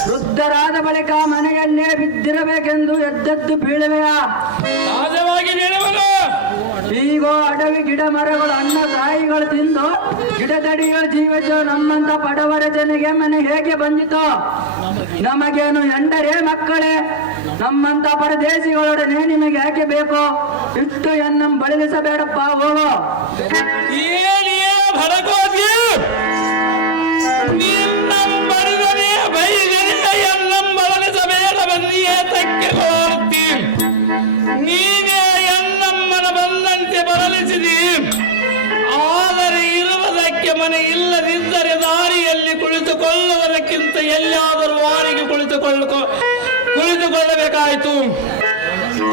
ವೃದ್ಧರಾದ ಬಳಿಕ ಮನೆಯಲ್ಲೇ ಬಿದ್ದಿರಬೇಕೆಂದು ಎದ್ದೆದ್ದು ಬೀಳುವೆಯಾ? ಸಹಜವಾಗಿ ಬೀಳುವನು. ಈಗ ಅಡವಿ ಗಿಡ ಮರಗಳು ಅನ್ನ ಕಾಯಿಗಳು ತಿಂದು ಗಿಡದಡಿಗಳ ಜೀವಜ ನಮ್ಮಂತ ಬಡವರ ಜನಗೆ ಮನೆ ಹೇಗೆ ಬಂದಿತು? ನಮಗೇನು ಎಂದರೆ ಮಕ್ಕಳೇ, ನಮ್ಮಂತ ಪರದೇಶಿಗಳೊಡನೆ ನಿಮಗೆ ಯಾಕೆ ಬೇಕು? ಇಷ್ಟು ಎನ್ನಂ ಬಳಲಿಸಬೇಡಪ್ಪ, ಹೋಗೋ. ಏನಿಯೇ ಭಡಕೋತಿ, ನಿನ್ನಂಬಡಿದರೆ ಬೈದರೆ ಎನ್ನಂಬಳಲಿಸಬೇಡವೆಂದಿಯೇ ತಕ್ಕೆ ಕೋರುತ್ತಿ. ನೀನೇ ಎನ್ನಮ್ಮನ ಬಂದಂತೆ ಬರಲಿಸಿದಿ. ಆದರೆ ಇರುವುದಕ್ಕೆ ಮನೆ ಇಲ್ಲದಿದ್ದರೆ ದಾರಿಯಲ್ಲಿ ಕುಳಿತುಕೊಳ್ಳುವುದಕ್ಕಿಂತ ಎಲ್ಲಿಯಾದರೂ ವಾರಿಗೆ ಕುಳಿತುಕೊಳ್ಳಬೇಕಾಯಿತು.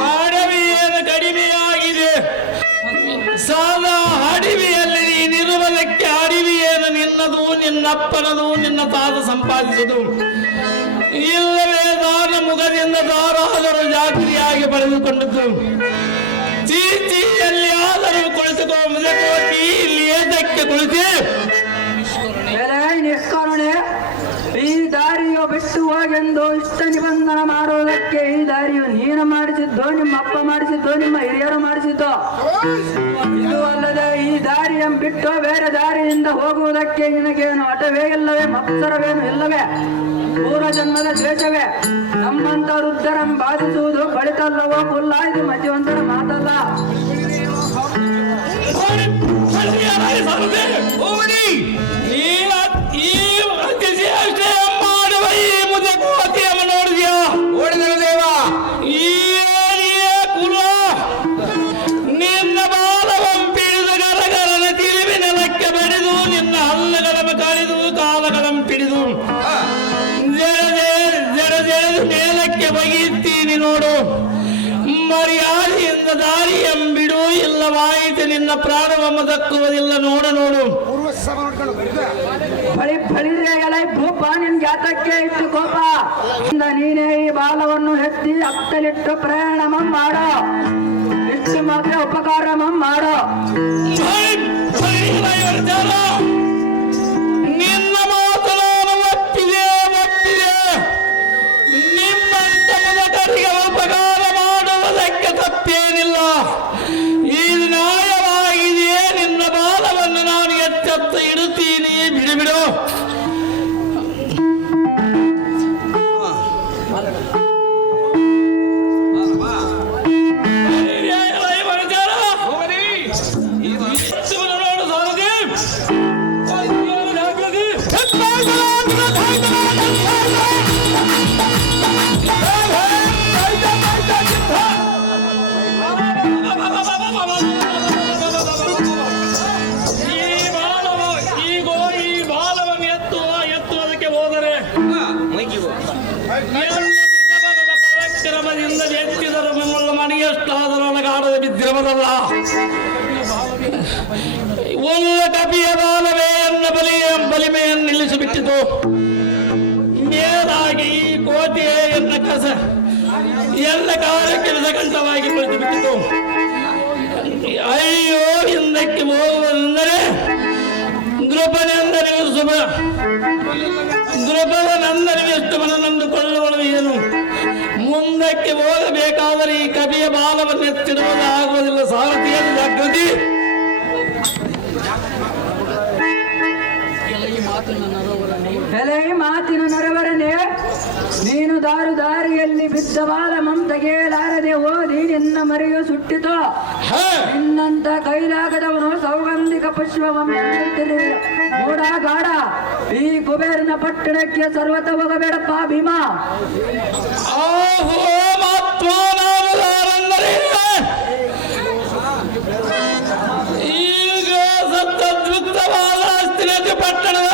ಅಡವಿ ಏನು ಕಡಿಮೆಯಾಗಿದೆ? ಸಾದಾ ಅಡವಿಯಲ್ಲಿ ನೀನಿರುವುದಕ್ಕೆ ಅಡವಿ ಏನು ನಿನ್ನದು, ನಿನ್ನಪ್ಪನದು, ನಿನ್ನ ತಾತ ಸಂಪಾದಿಸುವುದು. ಇಲ್ಲವೇ ದಾನ ಮುಖದಿಂದ ದಾರಾದರೂ ಜಾತ್ರೆಯಾಗಿ ಪಡೆದುಕೊಂಡದ್ದು. ಚೀಚಿಯಲ್ಲಿ ಆದರೂ ಕುಳಿತುಕೊಳ್ಳಿ, ಇಲ್ಲಿ ಏತಕ್ಕೆ ಕುಳಿತಿ? ನಿಷ್ಕರುಣೆ, ಈ ದಾರಿಯು ಬಿಟ್ಟು ಹೋಗೆಂದು ಇಷ್ಟ ನಿಬಂಧನ ಮಾಡುವುದಕ್ಕೆ ಈ ದಾರಿಯು ನೀನು ಮಾಡಿಸಿದ್ದು, ನಿಮ್ಮ ಅಪ್ಪ ಮಾಡಿಸಿದ್ದು, ನಿಮ್ಮ ಹಿರಿಯರು ಮಾಡಿಸಿದ್ದು. ಇದು ಅಲ್ಲದೆ ಈ ದಾರಿಯನ್ನು ಬಿಟ್ಟು ಬೇರೆ ದಾರಿಯಿಂದ ಹೋಗುವುದಕ್ಕೆ ನಿನಗೇನು ಹಠವೇ ಇಲ್ಲವೇ? ಮತ್ಸರವೇನು ಇಲ್ಲವೇ? ಪೂರ್ವ ಜನ್ಮದ ದ್ವೇಷವೇ? ನಮ್ಮಂತ ವೃದ್ಧರಂ ಬಾಧಿಸುವುದು ಬಳಿತಲ್ಲವೋ ಪುಲ್ಲ? ಇದು ಮಧ್ಯವೊಂದರ ಮಾತಲ್ಲ. ಓಡಿದರು ದೇವ. ಕುಲ ನಿನ್ನ ಬಾಲವಂ ಪಿಡಿದು ಗರಗರನ ತಿರುವಿ ನೆಲಕ್ಕೆ ಬಡಿದು ನಿನ್ನ ಹಲ್ಲುಗಳನ್ನು ಕಳೆದು ಕಾಲಗಳನ್ನು ಪಿಡಿದು ಜೆರೆದು ಮೇಲಕ್ಕೆ ಬಗೆಯುತ್ತೀನಿ ನೋಡು. ಮರ್ಯಾದೆಯಿಂದ ದಾರಿ ಎಂಬಿಡು, ಇಲ್ಲವಾಯಿತು ನಿನ್ನ ಪ್ರಾಣವಮ್ಮ ದಕ್ಕುವುದಿಲ್ಲ. ನೋಡು ಬಳಿರೆಗಳೇ ಭೂಪ, ನಿನ್ಗೆ ಆತಕ್ಕೆ ಇಟ್ಟು ಕೋಪ. ನೀನೇ ಈ ಬಾಲವನ್ನು ಎತ್ತಿ ಅತ್ತಲಿಟ್ಟು ಪ್ರಯಾಣ ಮಾಡೋ, ಇಷ್ಟು ಮಾತ್ರ ಉಪಕಾರ ಮಾಡೋ. ನಿನ್ನ ಮಾತು ನಾನು ಒಪ್ಪಿದೆ. ನಿಮ್ಮಂತ ಮುದಕರಿಗೆ ಉಪಕಾರ ಮಾಡುವುದಕ್ಕೆ ತಪ್ಪೇನಿಲ್ಲ. ಇದು ನ್ಯಾಯವಾಗಿದೆಯೇ? ನಿನ್ನ ಬಾಲವನ್ನು ನಾನು ಎಚ್ಚೆತ್ತ ಇಡುತ್ತೀನಿ, ಬಿಡು. ಪರಾಕ್ರಮದಿಂದ ಎತ್ತಿದರು ನಿಮ್ಮಲ್ಲ ಮನೆಯಷ್ಟಾದರೂ ಆಡದೆ ಬಿದ್ದಿರಬಲ್ಲ. ಒಂದು ಕಪಿಯ ಬಾಲ ಕಾರ್ಯ ಕೆಲಸ ಕಂಠವಾಗಿ ಕುಳಿತು ಬಿಟ್ಟಿತು. ಅಯ್ಯೋ, ಹಿಂದಕ್ಕೆ ಹೋಗುವುದೆಂದರೆ ದೃಪದೆಂದರೆ ಶುಭ, ದೃಪದನೆಂದರೆ ಎಷ್ಟು ಮನನೊಂದುಕೊಳ್ಳುವುದು ಏನು? ಮುಂದಕ್ಕೆ ಹೋಗಬೇಕಾದರೆ ಈ ಕವಿಯ ಬಾಲವನ್ನೆತ್ತಿರುವುದು ಆಗುವುದಿಲ್ಲ. ಸಾರಥಿಯ ಜಾಗೃತಿ. ಎಲೆ ಮಾತಿನ ನರವರನೆ, ನೀನು ದಾರಿಯಲ್ಲಿ ಬಿದ್ದ ಬಾಲ ಮಮತೆಗೇಲಾರದೆ ಓದಿ ನಿನ್ನ ಮರೆಯು ಸುಟ್ಟಿತು. ನಿನ್ನಂತ ಕೈಲಾಗದವನು ಸೌಗಂಧಿಕ ಪುಷ್ಪವನ್ನುತ್ತಿರಲಿಲ್ಲ. ಮೂಡ ಗಾಡ, ಈ ಕುಬೇರನ ಪಟ್ಟಣಕ್ಕೆ ಸರ್ವತ ಹೋಗಬೇಡಪ್ಪ ಭೀಮಾ. ಈಗ ಸತ್ತದ್ಭುತವಾದ ಸ್ಥಿರತೆ ಪಟ್ಟಣದ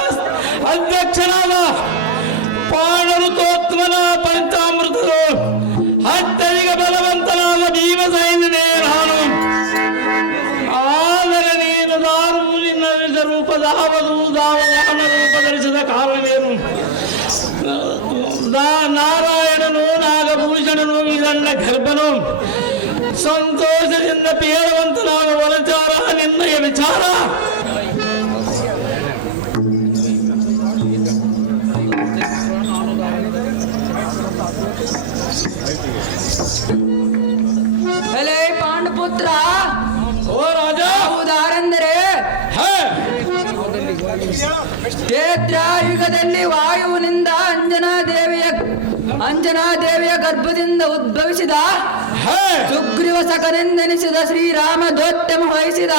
ಅಧ್ಯಕ್ಷನಾದ ಪಾಣರುತೋತ್ಮನ ಪಂಚಾಮೃತರು ಅತ್ಯಧಿಕ ಬಲವಂತನಾದ ಭೀಮಸೈನ್ಯನೇ ನಾನು. ಆದರೆ ನೀನು ನಿನ್ನ ನಿಜ ರೂಪದಾವದು ದಾವದಾನ ರೂಪ ಧರಿಸಿದ ಕಾರಣವೇನು? ನಾರಾಯಣನು ನಾಗಭೂಷಣನು ಇದನ್ನ ಗರ್ಭನು ಸಂತೋಷದಿಂದ ಪೇಳುವಂತನಾದ ವರಚಾರ ನಿನ್ನಯ ವಿಚಾರ. ಎಲೆ ಪಾಂಡುಪುತ್ರ, ಓ ರಾಜ, ಹೌದಾರೆಂದರೆ ಕ್ಷೇತ್ರ ಯುಗದಲ್ಲಿ ವಾಯುವಿನಿಂದ ಅಂಜನಾ ದೇವಿಯ ಗರ್ಭದಿಂದ ಉದ್ಭವಿಸಿದ ಸುಗ್ರೀವ ಸಖನೆಂದೆನಿಸಿದ ಶ್ರೀರಾಮ ದೌತ್ಯಮ ವಹಿಸಿದ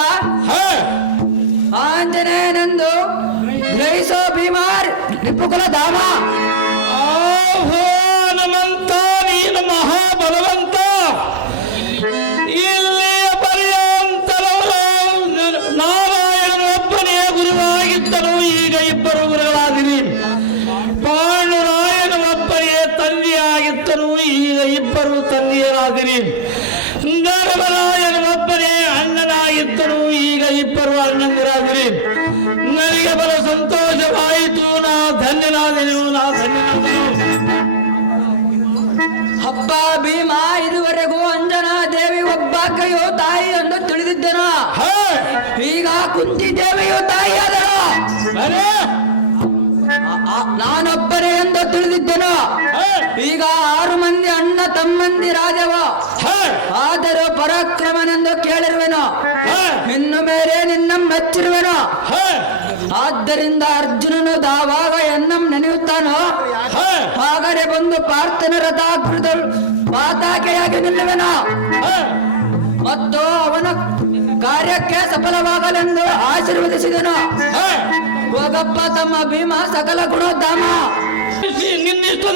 ಆಂಜನೇಯನೆಂದು ಗ್ರಹಿಸೋ ಭೀಮಾರ್ ರಿಪುಕುಲ ಧಾಮ. ಹನುಮಂತ, ನೀನು ಮಹಾಬಲವಂತ. ಇಲ್ಲಿಯ ಪರ್ಯಂತರವೂ ನಾರಾಯಣನೊಬ್ಬನೇ ಗುರುವಾಗಿದ್ದರು. ಈಗ ಇಬ್ಬರು ಗುರುಗಳಾದಿರಿ. ಪಾಂಡುರಾಯನೊಬ್ಬನೇ ತಂದೆಯಾಗಿದ್ದರು. ಈಗ ಇಬ್ಬರು ತಂದೆಯರಾದಿರಿ. ಧರ್ಮರಾಯನೊಬ್ಬನೇ ಅಣ್ಣನಾಗಿದ್ದರು. ಈಗ ಇಬ್ಬರು ಅಣ್ಣಂದಿರಾದಿರಿ. ನನಗೆ ಬಹಳ ಸಂತೋಷವಾಯಿತು. ನಾ ಧನ್ಯನಾದೆನು. ಹಬ್ಬ ಭೀಮ, ಇದುವರೆಗೂ ಅಂಜನಾ ದೇವಿ ಒಬ್ಬಾಕೆಯು ತಾಯಿ ಎಂದು ತಿಳಿದಿದ್ದನು. ಈಗ ಕುಂತಿ ದೇವಿಯು ತಾಯಿಯಾದಳು. ನಾನೊಬ್ಬರೇ ಎಂದು ತಿಳಿದಿದ್ದನು. ಈಗ 6 ಮಂದಿ ಅಣ್ಣ ತಮ್ಮಂದಿ ರಾಜವ. ಆದರೂ ಪರಾಕ್ರಮನೆಂದು ಕೇಳಿರುವೆನು. ಇನ್ನು ಮೇಲೆ ನಿನ್ನ ಮೆಚ್ಚಿರುವೆನು. ಆದ್ದರಿಂದ ಅರ್ಜುನನು ದಾವಾಗ ಎನ್ನಂ ನೆನೆಯುತ್ತಾನೋ ಹಾಗರೆ ಬಂದು ಪಾರ್ಥನ ರಥಾಕೃತ ಪಾತಾಕೆಯಾಗಿ ನಿಲ್ಲುವೆನು ಮತ್ತು ಅವನ ಕಾರ್ಯಕ್ಕೆ ಸಫಲವಾಗಲೆಂದು ಆಶೀರ್ವದಿಸಿದನು. ಹೋಗಪ್ಪ ತಮ್ಮ ಭೀಮ, ಸಕಲ ಗುಣೋದ್ಧಾಮ. ನಿನ್ನಿಷ್ಟು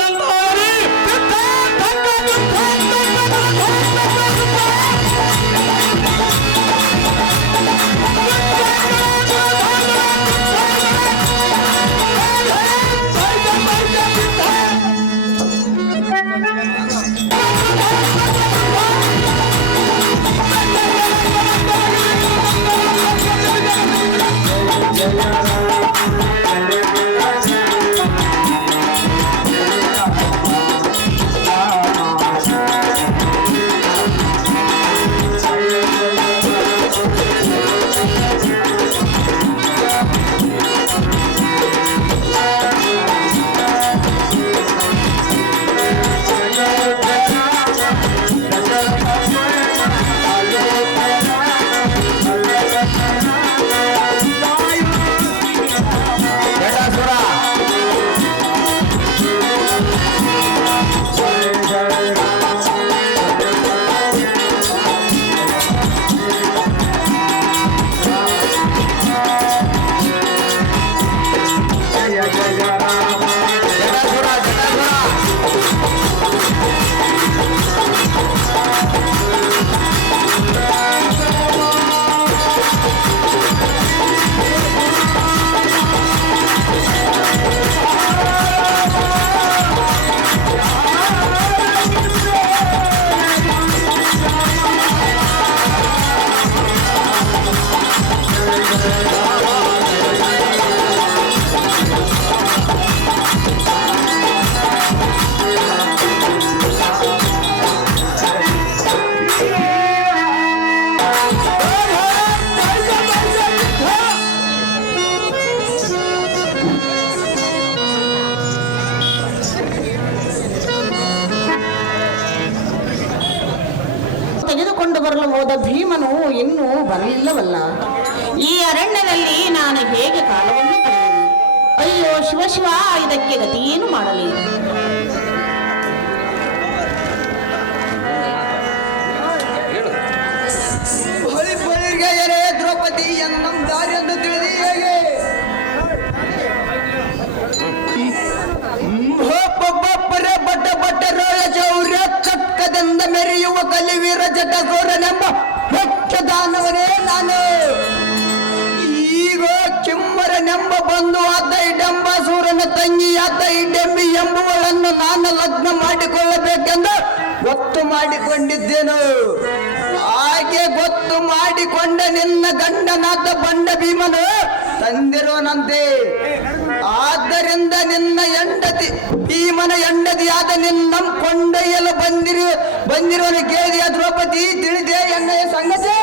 ಹೋದ ಭೀಮನು ಇನ್ನೂ ಬರಲಿಲ್ಲವಲ್ಲ. ಈ ಅರಣ್ಯದಲ್ಲಿ ನಾನು ಹೇಗೆ ಕಾಲವನ್ನು ಕಳೆಯಲಿ? ಅಯ್ಯೋ ಶಿವ, ಇದಕ್ಕೆ ಗತಿಯೇನು ಮಾಡಲಿ? ಬಳಿರ್ಗೆಯರೇ ದ್ರೌಪದಿ ಎನ್ನಂ ದಾರಿಯನ್ನು ತಿಳಿದಿ ಹೇಗೆ ಬಟ್ಟರೋಳ ಚೌರ್ಯ ಕಕ್ಕದಿಂದ ಮೆರೆಯುವ ಕಲಿವೀರ ಜಟಗೋರನೆಂಬ ದಾನವನೇ ನಾನು. ಈಗ ಕಿಮ್ಮರನೆಂಬ ಬಂದು ಆತ ಇಡೆಂಬ ಸೂರನ ತಂಗಿಯಾದ ಇಡೆಂಬಿ ಎಂಬುವಳನ್ನು ನಾನು ಲಗ್ನ ಮಾಡಿಕೊಳ್ಳಬೇಕೆಂದು ಗೊತ್ತು ಮಾಡಿಕೊಂಡಿದ್ದೇನು. ಹಾಗೆ ಗೊತ್ತು ಮಾಡಿಕೊಂಡ ನಿನ್ನ ಗಂಡನಾದ ಬಂಡ ಭೀಮನು ತಂದಿರೋನಂತೆ. ಆದ್ದರಿಂದ ನಿನ್ನ ಹೆಂಡತಿ ಭೀಮನ ಹೆಂಡತಿಯಾದ ನಿನ್ನ ಕೊಂಡೊಯ್ಯಲು ಬಂದಿರೋನು ಕೇಳಿದೆಯ ದ್ರೌಪದಿ? ತಿಳಿದೆ ಎನ್ನೆಯ ಸಂಗತಿ?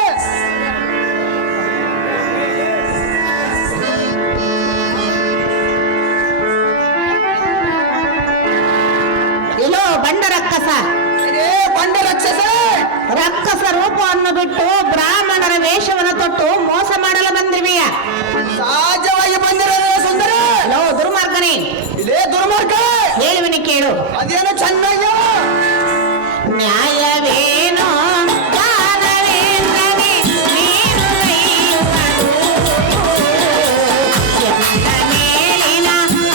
ಎಲ್ಲೋ ಬಂಡ ರಕ್ಕಸ, ಬಂಡ ರಾಕ್ಷಸ ರಕ್ಕಸ ರೂಪವನ್ನು ಬಿಟ್ಟು ಬ್ರಾಹ್ಮಣರ ವೇಷವನ್ನು ತೊಟ್ಟು ಮೋಸ ಮಾಡಲು ಬಂದಿರುವೆಯ. ಸಹಜವಾಗಿ ಬಂದಿರೋದು ಸುಂದರ. ಲೋ ದುರ್ಮಾರ್ಗನೇ, ಇದೇ ದುರ್ಮಾರ್ಗ. ಹೇಳುವಿನಿ ಕೇಳು. ಅದೇನು ಚೆನ್ನಾಗಿ ನ್ಯಾಯವೇನೋ ದಾನವೇಂದ್ರನೇ ನೀನು ಗೈಯುವುದು, ಎನ್ನ ಮೇಲಿನ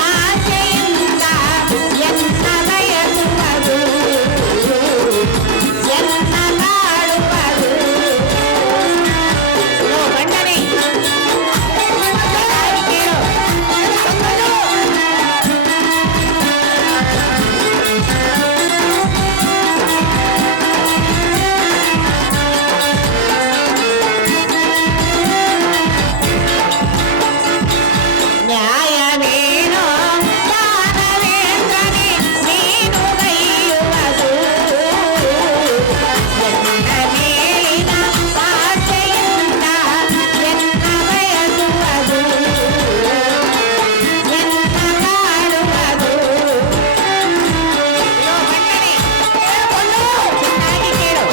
ಆಸೆಯಿಂದ ಎನ್ನ ಬಯಸುವುದು, ಎನ್ನ ಕಾಡುವುದು. ಲೋ ಗಂಡನೇ, ಕೇಳು. ನ್ಯಾಯವೇನೋ ದಾನವೇಂದ್ರನೇ ನೀನು ಗೈಯುವುದು, ಎನ್ನ ಮೇಲಿನ ಆಸೆಯಿಂದ ಎನ್ನ ಬಯಸುವುದು, ಎನ್ನ ಕಾಡುವುದು. ಚೆನ್ನಾಗಿ ಕೇಳು.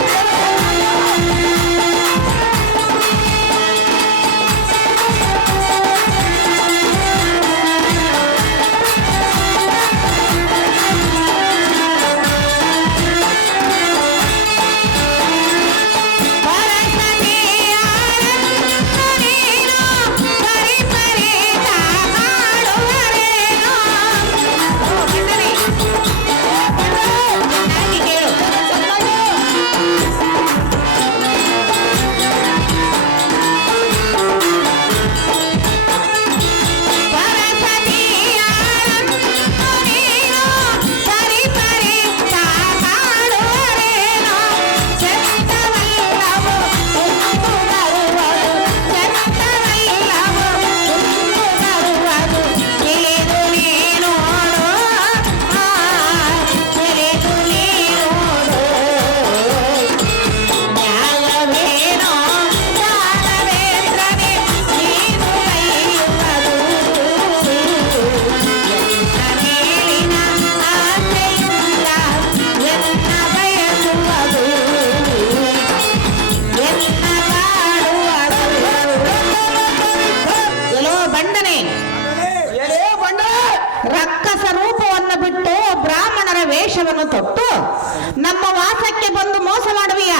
ರಕ್ಕಸ ರೂಪವನ್ನು ಬಿಟ್ಟು ಬ್ರಾಹ್ಮಣರ ವೇಷವನ್ನು ತೊಟ್ಟು ನಮ್ಮ ವಾಸಕ್ಕೆ ಬಂದು ಮೋಸ ಮಾಡುವಿಯ.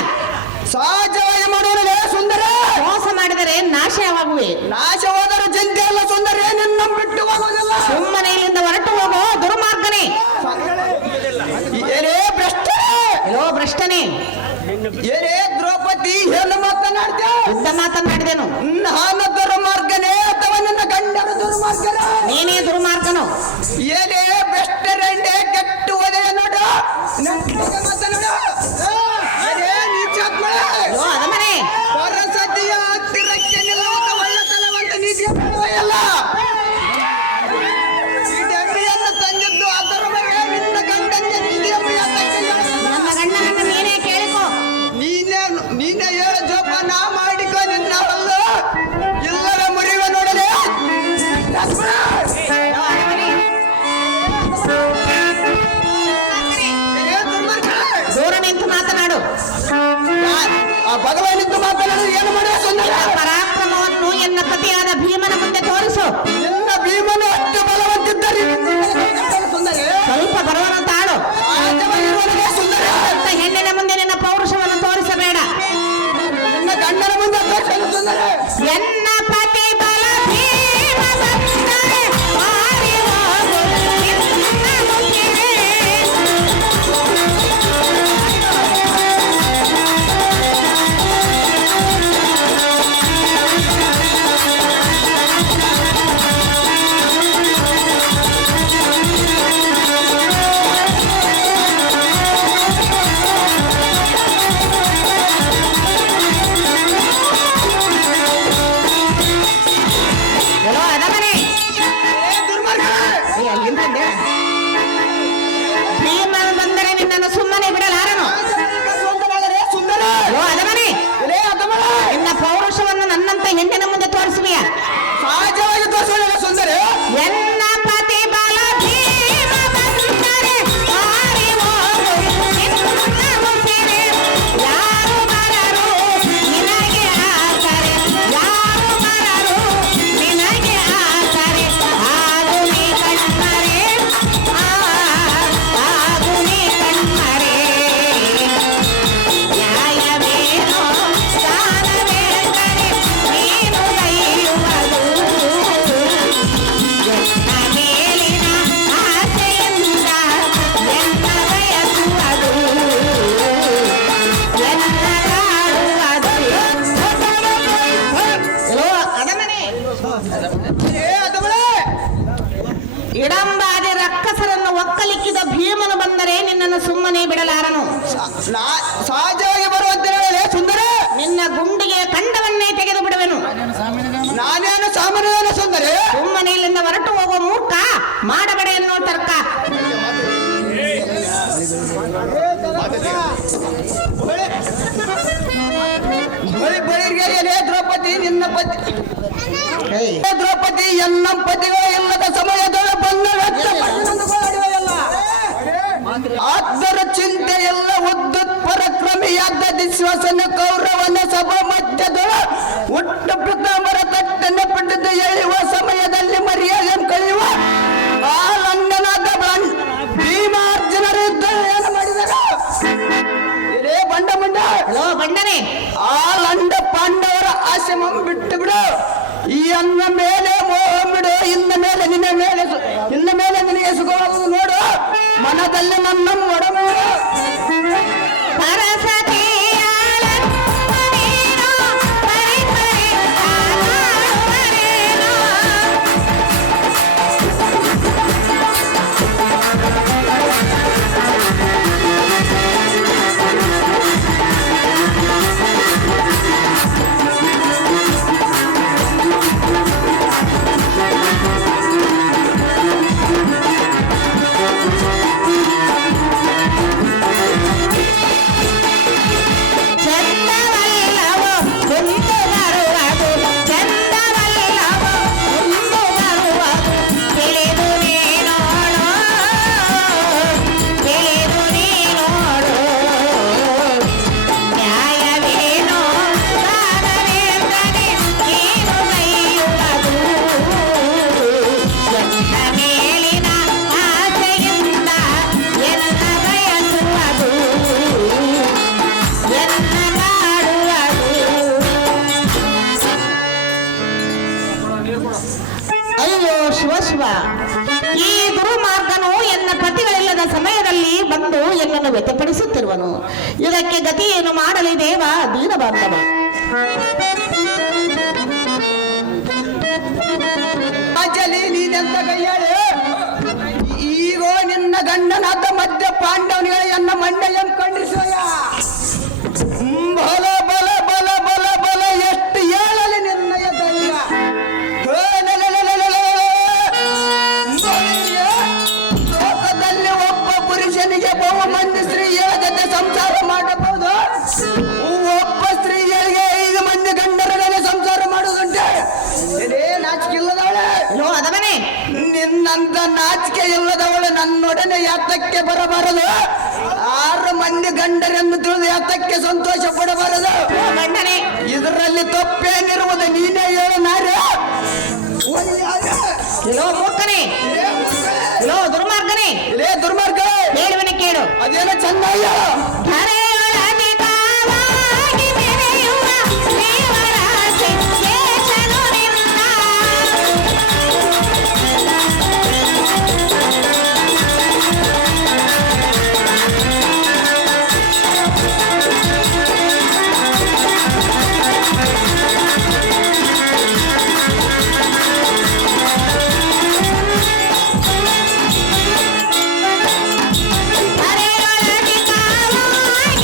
ಸಹಜವಾಗಿ ಮಾಡುವುದೇ ಸುಂದರ. ಮೋಸ ಮಾಡಿದರೆ ನಾಶವಾಗುವೆ. ನಾಶವಾದರೂ ಚಿಂತೆ ಅಲ್ಲ ಸುಂದರ. ನಿನ್ನ ಬಿಟ್ಟು ಹೋಗೋದಿಲ್ಲ. ಸುಮ್ಮನೆ ಇಲ್ಲಿಂದ ಹೊರಟು ಹೋಗೋ ದುರ್ಮಾರ್ಗನೇ. ಏನೇ ಭ್ರಷ್ಟ, ಎಲ್ಲೋ ಭ್ರಷ್ಟನೇ, ಏನೇ ದ್ರೌಪದಿ ಏನು ಮಾತನಾಡ್ದೆ? ಯುದ್ಧ ಮಾತನಾಡಿದೆನು. ನಾನು ದುರ್ಮಾರ್ಗನೇ ಅಥವಾ ನನ್ನ ಗಂಡನ ದುರ್ಮಾರ್ಗನ? ನೀನೇ ದುರ್ಮಾರ್ಗನು. ಏನೇ ಬೆಷ್ಟರಂಡೆ ಕೆಟ್ಟು ಹೋದೆ ನೋಡು. ನನ್ನ ಮಾತನಾಡು. ಏನೇ ನೀಚಾತ್ಮಳೆ. ಅದಮನೆ ಪರಸತಿಯ ಹತ್ತಿರಕ್ಕೆ ನಿಲ್ಲುವ ಒಳ್ಳೆತನವಂತ ನೀಚ ಅಂತ ಹೆಣ್ಣಿನ ಮುಂದೆ ತೋರಿಸುವಿಯ? ಸಹಜವಾಗಿ ತೋರಿಸೋಣ ಸುಂದರಿ. ಎನ್ನ ಪತಿ ಬಲ ಭೀಮ ಬಂದರೆ ಹಾರಿ ಹೋಗುವುದು ನಿನ್ನ ಉಸಿರೇ. ಯಾರು ಬರರು ನಿನಗೆ ಆಸರೆ, ಯಾರು ಬರರು ನಿನಗೆ ಆಸರೆ. ಆಗು ನೀ ಕಣ್ಮರೆ, ಆಗು ನೀ ಕಣ್ಮರೆ. ನ್ಯಾಯವೇನೋ ಸ್ಥಾನವೇಂದರೆ ನೀನು ಕೈಯುವುದು. ಎನ್ನ ಮೇಲಿನ ಆಸೆಯಿಂದ ಎನ್ನ ಬಯಸುವುದು, ಎನ್ನ ಕಾಡುವುದು. ಎಲ್ಲೋ ಅದಮನೆ ಇಡಂಬಾದಿ ರಕ್ಕಸರನ್ನು ಒಕ್ಕಲಿಕ್ಕಿದ ಭೀಮನು ಬಂದರೆ ನಿನ್ನನ್ನು ಸುಮ್ಮನೆ ಬಿಡಲಾರನು. ಸಹಜವಾಗಿ ಬರುವಂತೆ ಹೇಳಿ ಸುಂದರಿ. ನಿನ್ನ ಗುಂಡಿಗೆ ಖಂಡವನ್ನೇ ತೆಗೆದು ಬಿಡುವೆನು. ನಾನೇನು ಸಾಮಾನ್ಯನ ಸುಂದರಿ. ಸುಮ್ಮನೆ ಇಲ್ಲಿಂದ ಹೊರಟು ಹೋಗುವ ಮೂರ್ಖ ಮಾಡಬೇಡ ಎನ್ನುವ ತರ್ಕ. ಬಳಿಗೆ ಏನೇ ದ್ರೌಪದಿ ನಿನ್ನ ಪತಿ, ದ್ರೌಪದಿ ಎನ್ನ ಪತಿಗಳು ಇಲ್ಲದ ಸಮಯದೊಳ ಬಂದ ಆದ್ದರ ಚಿಂತೆ ಎಲ್ಲ ಉದ್ದುತ್ ಪರಕ್ರಮಿಯಾದ ವಿಶ್ವಾಸನ ಕೌರವನ ಸಭಾ ಮಧ್ಯದೊಳ ಹುಟ್ಟ ಪಿತಾಂಬರ ತಟ್ಟನ್ನು ಪಡೆದು ಎಳೆಯುವ ಸಮಯದಲ್ಲಿ ಮರ್ಯಾದೆ ಕಳೆಯುವ ಆ ಲಂಡನಾದ ಭೀಮಾರ್ಜುನರ ಯುದ್ಧ ಏನು ಮಾಡಿದರು? ಇದೇ ಬಂಡ ಬಂಡ ಹಲೋ ಬಂಡನೆ, ಆ ಲಂಡ ಪಾಂಡವರ ಆಸೆ ಬಿಟ್ಟು ಬಿಡು. ಈ ಅನ್ನ ಮೇಲೆ ಮೋಹ ಬಿಡು. ಇನ್ನ ಮೇಲೆ ನಿನಗೆ ಸುಖವಾಗುವುದು ನೋಡು. ಮನದಲ್ಲಿ ನನ್ನ ಒಡಮೇಳು. ಸರಸ್ವತಿಯಾಳನ್ನೀನು ಪರಿ ಪರಿ ಕಾಪಾಡುವರೇನೋ. ಚಂದವಲ್ಲವೋ ಮುಂದು ಬರುವುದು, ಚಂದವಲ್ಲವೋ ಮುಂದು ಬರುವುದು. ತಿಳಿದು ನೀನೋಡು, ತಿಳಿದು ನೀನೋಡು. ನ್ಯಾಯವೇನೋ ಸಾಧನೆಂದರೆ ನೀನು ಕೈಯುವುದು. ಎನ್ನ ಮೇಲಿನ ಆಸೆಯಿಂದ ಎನ್ನ ಬಯಸುವುದು, ಎನ್ನ ಕಾಡುವುದು. ಅಯ್ಯೋ ಶಿವ ಶಿವ, ಈ ದುರ್ಮಾರ್ಗನು ಎನ್ನ ಪತಿಗಳಿಲ್ಲದ ಸಮಯದಲ್ಲಿ ಬಂದು ಎನ್ನನ್ನು ವ್ಯಥಪಡಿಸುತ್ತಿರುವನು. ಇದಕ್ಕೆ ಗತಿ ಏನು ಮಾಡಲಿ ದೇವ ದೀನ ಬಾಂಧವ? ಅಜಲಿ ನೀನೆಂತ ಕೈಯಾಳೆ. ಈಗೋ ನಿನ್ನ ಗಂಡನಾದ ಮಧ್ಯ ಪಾಂಡವನಿಗಳ ಎನ್ನ ಮಂಡಯಂ ಖಂಡಿಸೋಯ. ಬಲ ಬಲ ಬಲ ಬಲ ಬಲ ಎಷ್ಟು ಹೇಳಲಿ ನಿನ್ನ ಧೈರ್ಯ. ಲೋಕದಲ್ಲಿ ಒಬ್ಬ ಪುರುಷನಿಗೆ ಬಹು ಮಂದಿ ಸ್ತ್ರೀಯರ ಜೊತೆ ಸಂಸಾರ ಮಾಡಬಹುದು. ಒಬ್ಬ ಸ್ತ್ರೀಯರಿಗೆ 5 ಮಂದಿ ಗಂಡರ ಜೊತೆ ಸಂಸಾರ ಮಾಡುವುದುಂಟೆ. ಇದೇ ನಾಚಿಕೆ ಇಲ್ಲದವಳೆ. ಅಯ್ಯೋ ಅದವನೇ, ನಿನ್ನಂತ ನಾಚಿಕೆ ಇಲ್ಲದವಳು ನನ್ನೊಡನೆ ಯಾತಕ್ಕೆ ಬರಬಾರದು? 6 ಮಂದಿ ಗಂಡರೆಂದು ತಿಳಿದು ಯಾತಕ್ಕೆ ಸಂತೋಷ ಪಡಬಾರದು? ಗಂಡನೆ, ಇದರಲ್ಲಿ ತಪ್ಪೇನಿರುವುದು ನೀನೇ ಹೇಳು ನಾರೇ. ಇಲೋ ಮೂರ್ಖನೆ, ಇಲೋ ದುರ್ಮಾರ್ಗನೆ, ಇದೇ ದುರ್ಮಾರ್ಗ. ಹೇಳುವನೆ ಕೇಳು. ಅದೇನೋ ಚಂದಯ್ಯ. ಧರೆಯೊಳಗೆ ಕಾವಾಗಿ ಮೆರೆಯುವ ದೇವರಾಸೆ ಶೇಷನು ನಿನ್ನ. ಧರೆಯೊಳಗೆ ಕಾವಾಗಿ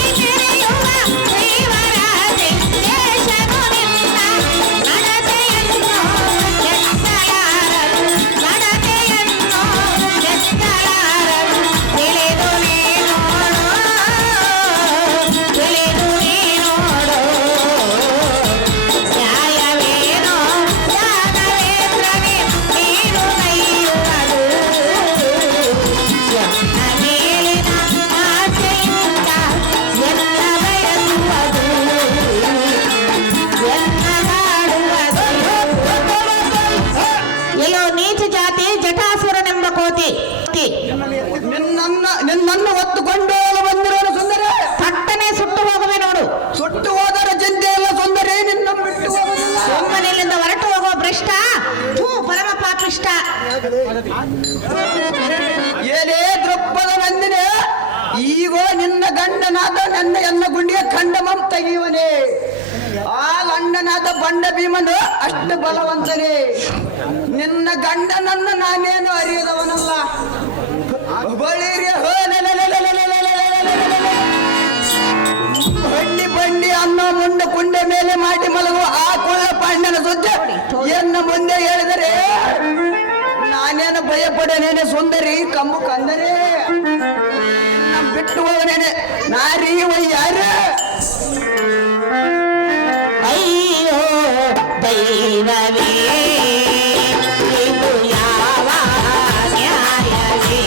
ಥೂ, ಪರಮ ಪಾಪಿಷ್ಟ. ಏನೇ ದೃಪ್ಪದ ನಂದಿನಿ, ಈಗ ನಿನ್ನ ಗಂಡನಾದ ಎನ್ನ ಗುಂಡಿಗೆ ಖಂಡಮಂ ತೆಗೆಯುವನೇ. ಆ ಗಂಡನಾದ ಬಂಡ ಭೀಮನು ಅಷ್ಟು ಬಲವಂತನೇ. ನಿನ್ನ ಗಂಡನನ್ನು ನಾನೇನು ಅರಿಯದವನಲ್ಲ. ಬಂಡಿ ಅನ್ನೋ ಮುಂದೆ ಕುಂಡೆ ಮೇಲೆ ಮಾಡಿ ಮಲಗುವ ಆ ಕುಳ್ಳ ಪಾಂಡನ ಸುದ್ದಿ ಎನ್ನ ಮುಂದೆ ಹೇಳಿದರೆ ನಾನೇನು ಭಯ ಪಡನೇನೆ ಸುಂದರಿ ಕಂಬು ಕಂದರೆ ಬಿಟ್ಟು ಹೋಗನೇನೆ ನಾರಿ ಯಾರ. ಅಯ್ಯೋ ದೈವವೇ, ಇದು ಯಾವ ನ್ಯಾಯವೇ?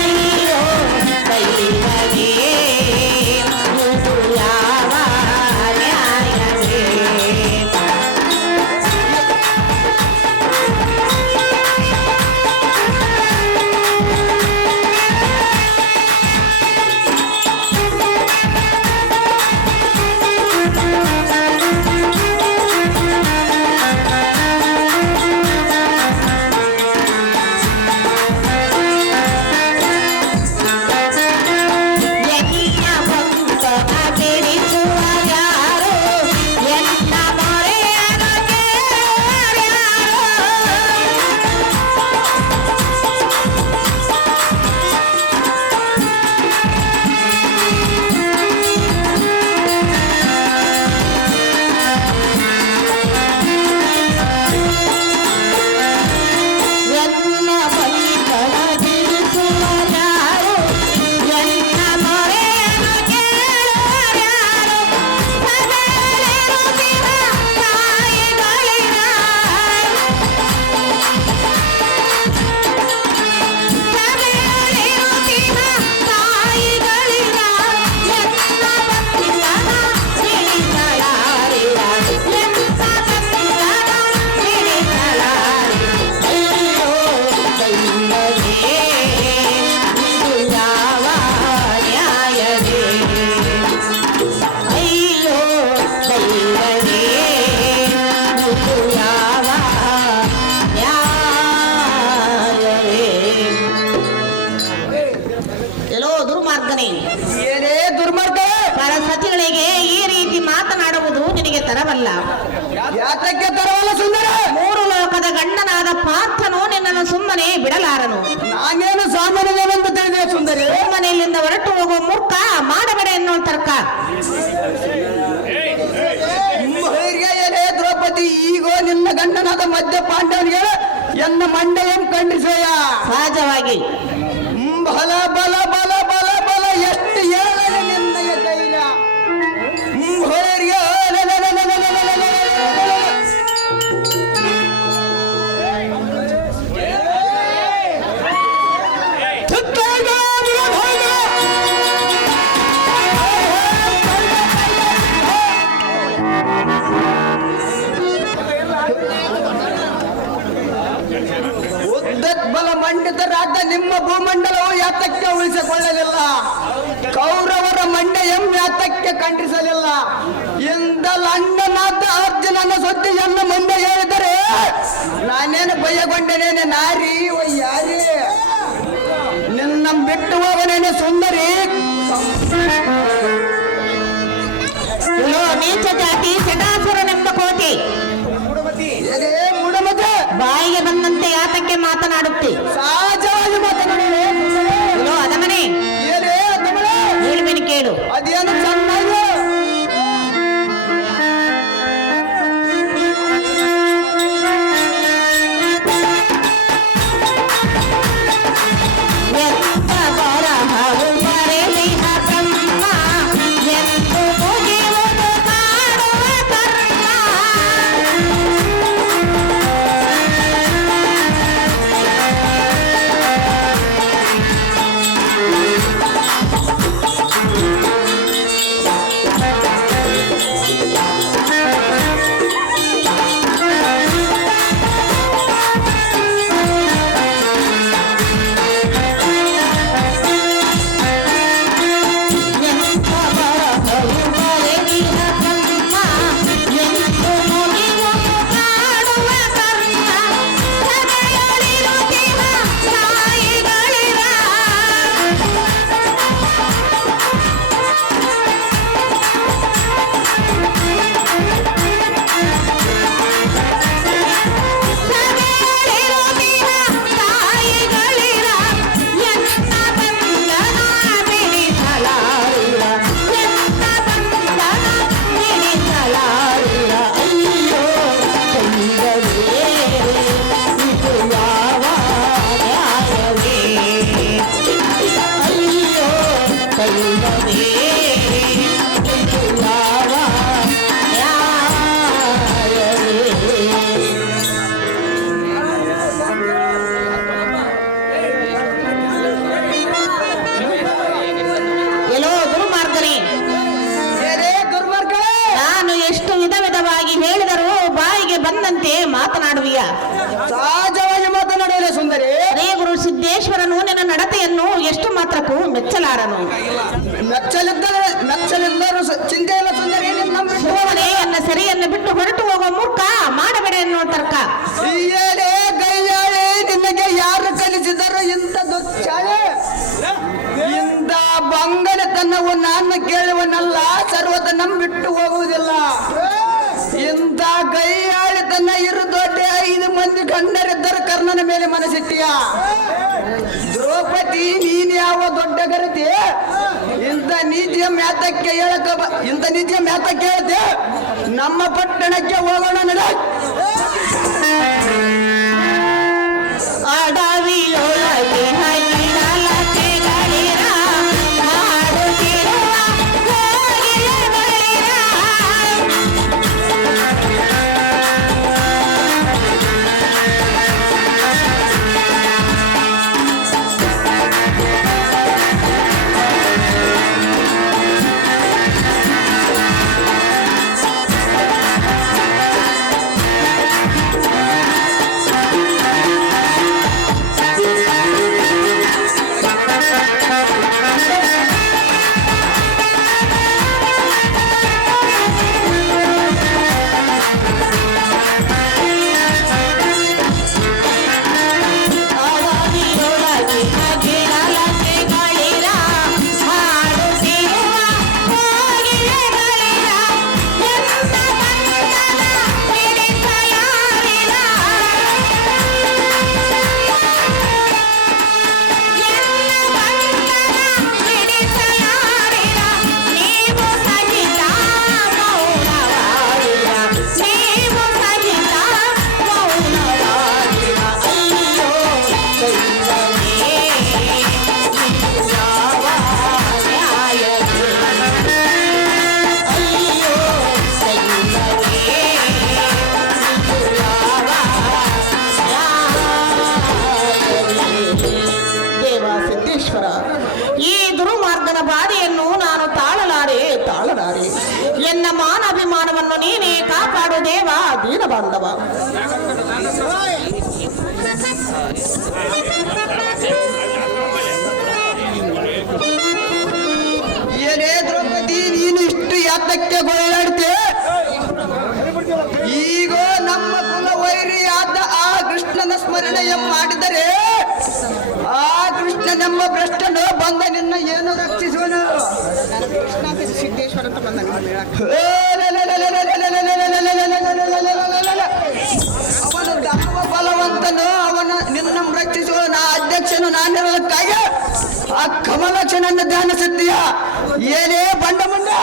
ಅಯ್ಯೋ ದೈವವೇ, ಇದು ಯಾವ ನ್ಯಾಯವೇ? ಏನೇ ದುರ್ಮಾರ್ಗ, ಸತಿಗಳಿಗೆ ಈ ರೀತಿ ಮಾತನಾಡುವುದು ನಿನಗೆ ತರವಲ್ಲ. ಯಾತಕ್ಕೆ ತರವಲ್ಲ ಸುಂದರ? ಮೂರು ಲೋಕದ ಗಂಡನಾದ ಪಾರ್ಥನು ನಿನ್ನನ್ನು ಸುಮ್ಮನೆ ಬಿಡಲಾರನು. ನಾನೇನು ಸಾಮಾನ್ಯವೆಂದು ತಿಳಿದೆ ಸುಂದರಿ. ಮನೆಯಲ್ಲಿಂದ ಹೊರಟು ಹೋಗುವ ಮೂರ್ಖ ಮಾಡಬೇಡ ಎನ್ನುವ ತರ್ಕ. ಏನೇ ದ್ರೌಪದಿ, ಈಗ ನಿನ್ನ ಗಂಡನಾದ ಮಧ್ಯ ಪಾಂಡವನಿಗೆ ಎನ್ನ ಮಂಡೆಯನ್ನು ಖಂಡಿಸೆಯ. ಸಹಜವಾಗಿ ಬಲ ಬಲ ಬಲ ಬಲ ಬಲ ಎಷ್ಟು ಹೇಳಲಿ ನಿನ್ನಯ ಧೈರ್ಯ. ಬಲ ಮಂಡಿತರಾದ ನಿಮ್ಮ ಭೂಮಂಡಲವು ಯಾತಕ್ಕೆ ಉಳಿಸಿಕೊಳ್ಳಲಿಲ್ಲ? ಕೌರವರ ಮಂಡೆಯಂ ಯಾತಕ್ಕೆ ಖಂಡಿಸಲಿಲ್ಲ? ಇಂದಲ ಅಣ್ಣನಾದ ಅರ್ಜುನನ ಸುದ್ದಿಯನ್ನು ಮುಂದೆ ಹೇಳಿದರೆ ನಾನೇನು ಭಯಗೊಂಡನೇನೆ ನಾರಿ ಯಾರಿ. ನಿನ್ನ ಬಿಟ್ಟು ಹೋಗನೇನೆ ಸುಂದರಿ. ನೀಚ ಜಾತಿ ಶಟಾಸುರನೆಂಬ ಕೋಟಿ ಮುಡಮತೆ ಬಾಯಿಗೆ ಬಂದಂತೆ ಯಾತಕ್ಕೆ ಮಾತನಾಡುತ್ತೆ? ಸಹಜವಾಗಿ ಮಾತನಾಡಿದೆ. ಅದಮನೆ ಏನೇ ಅದಮನೆ ಹೇಳ್ಬೇನೆ ಕೇಳು. ಅದೇನು ಚೆನ್ನಾಗಿ ಮುಂದೆ ಮಾತನಾಡುವಿಯ? ಸಹಜವಾಗಿ ಮಾತನಾಡಲೇ ಸುಂದರಿ. ರೇ ಗುರು ಸಿದ್ದೇಶ್ವರನು ನಿನ್ನ ನಡತೆಯನ್ನು ಎಷ್ಟು ಮಾತ್ರಕ್ಕೂ ಮೆಚ್ಚಲಾರನು. ಮೆಚ್ಚಲಿದ್ದರೂ ಚಿಂತೆ ಇಲ್ಲ ಸುಂದರಿ. ಹೋಗಲೇ ಎನ್ನ ಸೆರೆಯನ್ನು ಬಿಟ್ಟು ಹೊರಟು ಹೋಗುವ ಮೂರ್ಖ ಮಾಡಬೇಡ ಎನ್ನುವ ತರ್ಕ. ಈಯಲೇ ಗೈಯಾಳೆ ನಿನಗೆ ಯಾರು ಕಲಿಸಿದರು ಇಂಥ ದುಚ್ಚಾಳೆ? ಇಂಥ ಬಂಗಲೆತನವು ನಾನು ಕೇಳುವನಲ್ಲ, ಸರ್ವತ ಬಿಟ್ಟು ಹೋಗುವುದಿಲ್ಲ. ಇಂಥ ಗೈಯಾಳಿತನ ಇರು ದೊಡ್ಡ 5 ಮಂದಿ ಗಂಡರಿದ್ದರು ಕರ್ಣನ ಮೇಲೆ ಮನಸ್ಸಿಟ್ಟಿಯ. ದ್ರೌಪದಿ ನೀನ್ ಯಾವ ದೊಡ್ಡ ಗರತಿ? ಇಂಥ ನೀತಿಯ ಮ್ಯಾತಕ್ಕೆ ಹೇಳ್ತೆ. ನಮ್ಮ ಪಟ್ಟಣಕ್ಕೆ ಹೋಗೋಣ ನಡ. ಅಡವಿಯೊಳಗೆ ಹೈನಲತೆಗಳಿರ ಮಾಡುತ್ತಿರುವ ಕೋಗಿಲೆಗಳಿರ. ಈ ದುರ್ಮಾರ್ಗನ ಬಾಧೆಯನ್ನು ನಾನು ತಾಳಲಾರೆ. ಎನ್ನ ಮಾನಾಭಿಮಾನವನ್ನು ನೀನೇ ಕಾಪಾಡು ದೇವ ದೀನ ಬಾಂಧವ. ಏನೇ ದ್ರೌಪದಿ ನೀನು ಇಷ್ಟು ಯಾತಕ್ಕೆ ಗೋಳಾಡ್ತೆ? ಈಗ ನಮ್ಮ ಕುಲ ವೈರಿಯಾದ ಆ ಕೃಷ್ಣನ ಸ್ಮರಣೆಯ ಮಾಡಿದರೆ ಆ ಕೃಷ್ಣನೆಂಬ ಭ್ರಷ್ಟನು ಬಂದ ನಿನ್ನ ಏನು ರಕ್ಷಿಸುವನು? ಸಿದ್ದೇಶ್ವರ ಅಂತ ಬಂದ ಅವನು ದಾನವ ಬಲವಂತನು, ಅವನ ನಿನ್ನ ರಕ್ಷಿಸುವ ಅಧ್ಯಕ್ಷನು ನಾನಿರೋದಕ್ಕಾಗಿ ಆ ಕಮಲಕ್ಷನನ್ನು ಧ್ಯಾನಿಸುತ್ತೀಯ. ಏನೇ ಬಂಡ ಮುಂದೆ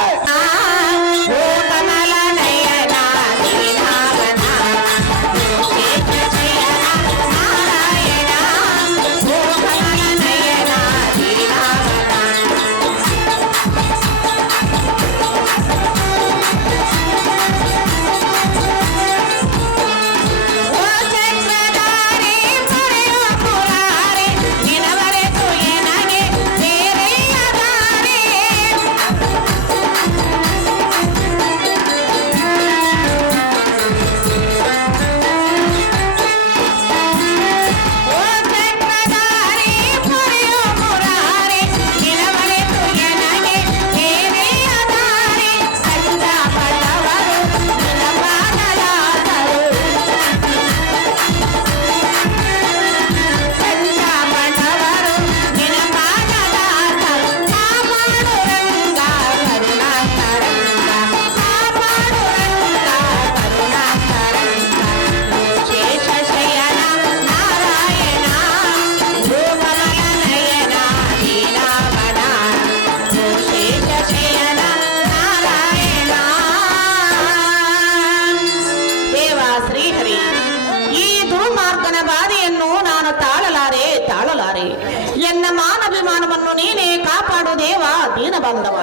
ಎನ್ನ ಮಾನಭಿಮಾನವನ್ನು ನೀನೇ ಕಾಪಾಡು ದೇವ ದೀನ ಬಾಂಧವ.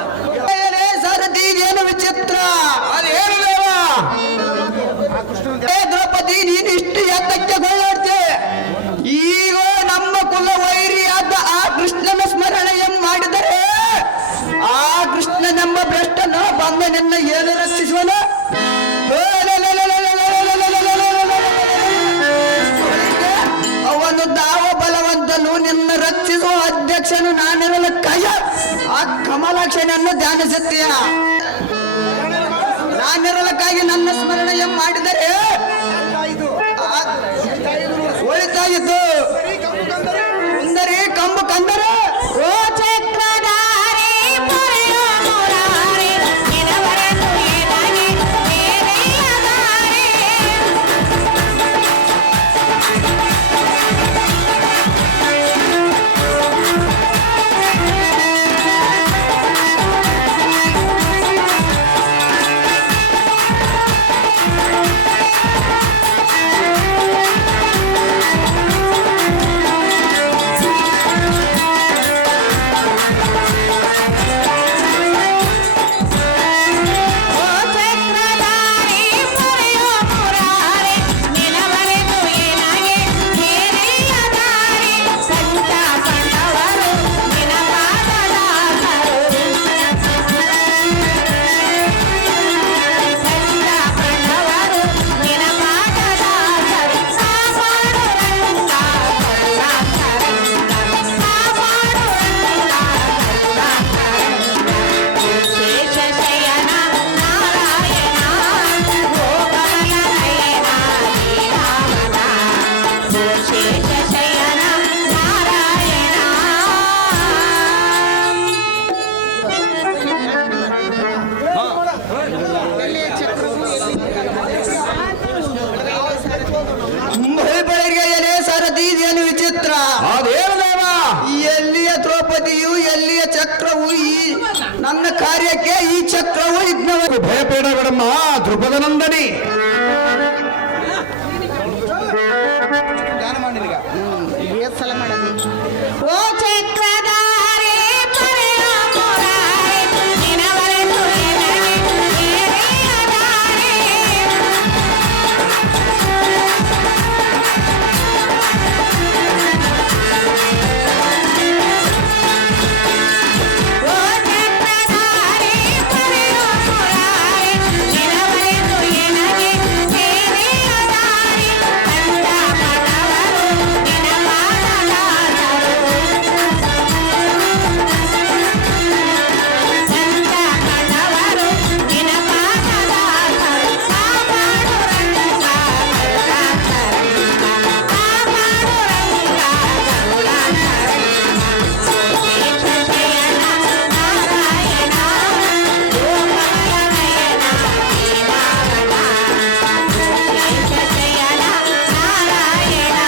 ಸಾರಥಿ ಏನು ವಿಚಿತ್ರ ಅದೇನು ದೇವ? ದ್ರೌಪದಿ ನೀನು ಇಷ್ಟು ಯಾತಕ್ಕೆ ಗೋಳಾಡ್ತೆ? ಈಗ ನಮ್ಮ ಕುಲ ವೈರಿಯಾದ ಆ ಕೃಷ್ಣನ ಸ್ಮರಣೆಯ ಮಾಡಿದರೆ ಆ ಕೃಷ್ಣನೆಂಬ ಭ್ರಷ್ಟನು ಬಂದ ನಿನ್ನ ಏನು ರಕ್ಷಿಸುವನು? ತಾಲೂಕು ಅಧ್ಯಕ್ಷನು ನಾನಿರಲಕ್ಕಾಗಿ ಆ ಕಮಲಾಕ್ಷನನ್ನು ಧ್ಯಾನಿಸುತ್ತೀಯ. ನಾನಿರಲಕ್ಕಾಗಿ ನನ್ನ ಸ್ಮರಣೆಯ ಮಾಡಿದರೆ ಒಳಿತಾಗಿತ್ತು. ಸುಂದರಿ ಕಂಬು ಕಂದರೆ ಓ ಚಕ್ರಧಾರಿ ಪೊರೆಯೋ ಮುರಾರಿ ನಿನವರೆಗೂ ಏನಾಗಿ ಬೇರೆಯದಾರೆ. ಓ ಚಕ್ರಧಾರಿ ಪೊರೆಯೋ ಮುರಾರಿ ನಿನವರೆಗೂ ಏನಾಗಿ ಬೇರೆಯದಾರೆ. ಸಂತ ಕಂಡವರು ನಿನ ಪಾದದಾಸರು. ಸಂತ ಕಂಡವರು ನಿನ ಪಾದದಾಸರು. ಕಾಪಾಡು ರಂಗ ಕರುಣಾಕರಂಗ. ಕಾಪಾಡು ರಂಗ ಕರುಣಾಕರಂಗ. ಶೇಷ ಶಯನ ನಾರಾಯಣ ಗೋಕಮಲ ನಯನ ಶ್ರೀರಾಮನ. ಶೇಷ ಶಯನ ನಾರಾಯಣ. ಬೆಳಗ್ಗೆ ಎಲೆ ಸಾರಥಿ ಇದೇನು ವಿಚಿತ್ರ. ಅದೇನು ದೇವ ಎಲ್ಲಿಯ ದ್ರೌಪದಿಯು ಎಲ್ಲಿಯ ಚಕ್ರವು ಈ ನನ್ನ ಕಾರ್ಯಕ್ಕೆ ಈ ಚಕ್ರವು ವಿಘ್ನವ. ಭಯಪೇಡಬೇಡಮ್ಮ ದ್ರುಪದ ನಂದನಿ. ಓ ಚಕ್ರಧಾರಿ ಪೊರೆಯೋ ಮುರಾರಿ ನಿನವರೆಗೂ ಏನಾಗಿ ಬೇರೆಯದಾರೆ. ಓ ಚಕ್ರಧಾರಿ ಪೊರೆಯೋ ಮುರಾರಿ ನಿನವರೆಗೂ ಏನಾಗಿ ಬೇರೆಯದಾರೆ. ಕಂಡ ಪದವರು ನಿನ ಪಾದದಾಸರು. ಸಂತ ಕಂಡವರು ನಿನ ಪಾದದಾಸರು. ಕಾಪಾಡು ರಂಗ ಕರುಣಾಕರಂಗ. ಕಾಪಾಡು ರಂಗ ಕರುಣಾಕರಂಗ. ಶೇಷ ಶಯನ ನಾರಾಯಣ ಗೋಕಮಲ ನಯನ ಶ್ರೀರಾಮನ. ಶೇಷ ಶಯನ ನಾರಾಯಣ.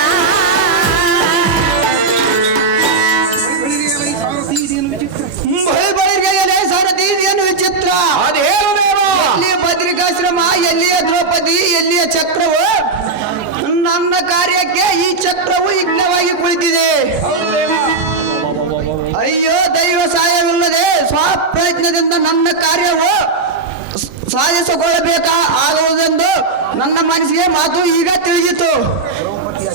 ಬೆಳಗ್ಗೆ ಎಲೆ ಸಾರಥಿ ಇದೇನು ವಿಚಿತ್ರ. ಅದೇನು ದೇವ ಎಲ್ಲಿಯ ಬದ್ರಿಕಾಶ್ರಮ ಎಲ್ಲಿಯ ದ್ರೌಪದಿ ಎಲ್ಲಿಯ ಚಕ್ರವು ನನ್ನ ಕಾರ್ಯಕ್ಕೆ ಈ ಚಕ್ರವು ವಿಘ್ನವಾಗಿ ಕುಳಿತಿದೆ. ಅಯ್ಯೋ ದೈವ ಸಹಾಯವಿಲ್ಲದೆ ಸ್ವಪ್ರಯತ್ನದಿಂದ ನನ್ನ ಕಾರ್ಯವು ಸಾಧಿಸಿಕೊಳ್ಳಬೇಕಾ ಆಗುವುದೆಂದು ನನ್ನ ಮನಸ್ಸಿಗೆ ಮಾತು ಈಗ ತಿಳಿಯಿತು.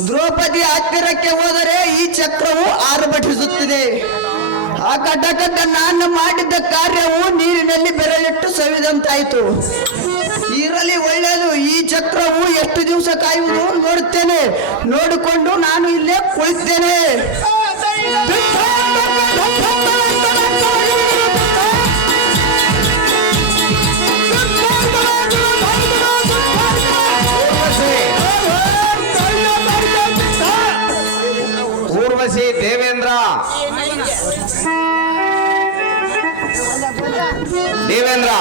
ದ್ರೌಪದಿ ಹತ್ತಿರಕ್ಕೆ ಹೋದರೆ ಈ ಚಕ್ರವು ಆರ್ಭಟಿಸುತ್ತಿದೆ. ಆ ಕಡ್ಡ ನಾನು ಮಾಡಿದ್ದ ಕಾರ್ಯವು ನೀರಿನಲ್ಲಿ ಬೆರಳಿಟ್ಟು ಸವಿದಂತಾಯಿತು. ಇರಲಿ ಒಳ್ಳೆಯದು. ಈ ಚಕ್ರವು ಎಷ್ಟು ದಿವಸ ಕಾಯುವುದು ನೋಡುತ್ತೇನೆ. ನೋಡಿಕೊಂಡು ನಾನು ಇಲ್ಲೇ ಕುಳಿತೇನೆ. ಊರ್ವಶಿ ದೇವೇಂದ್ರ ದೇವೇಂದ್ರ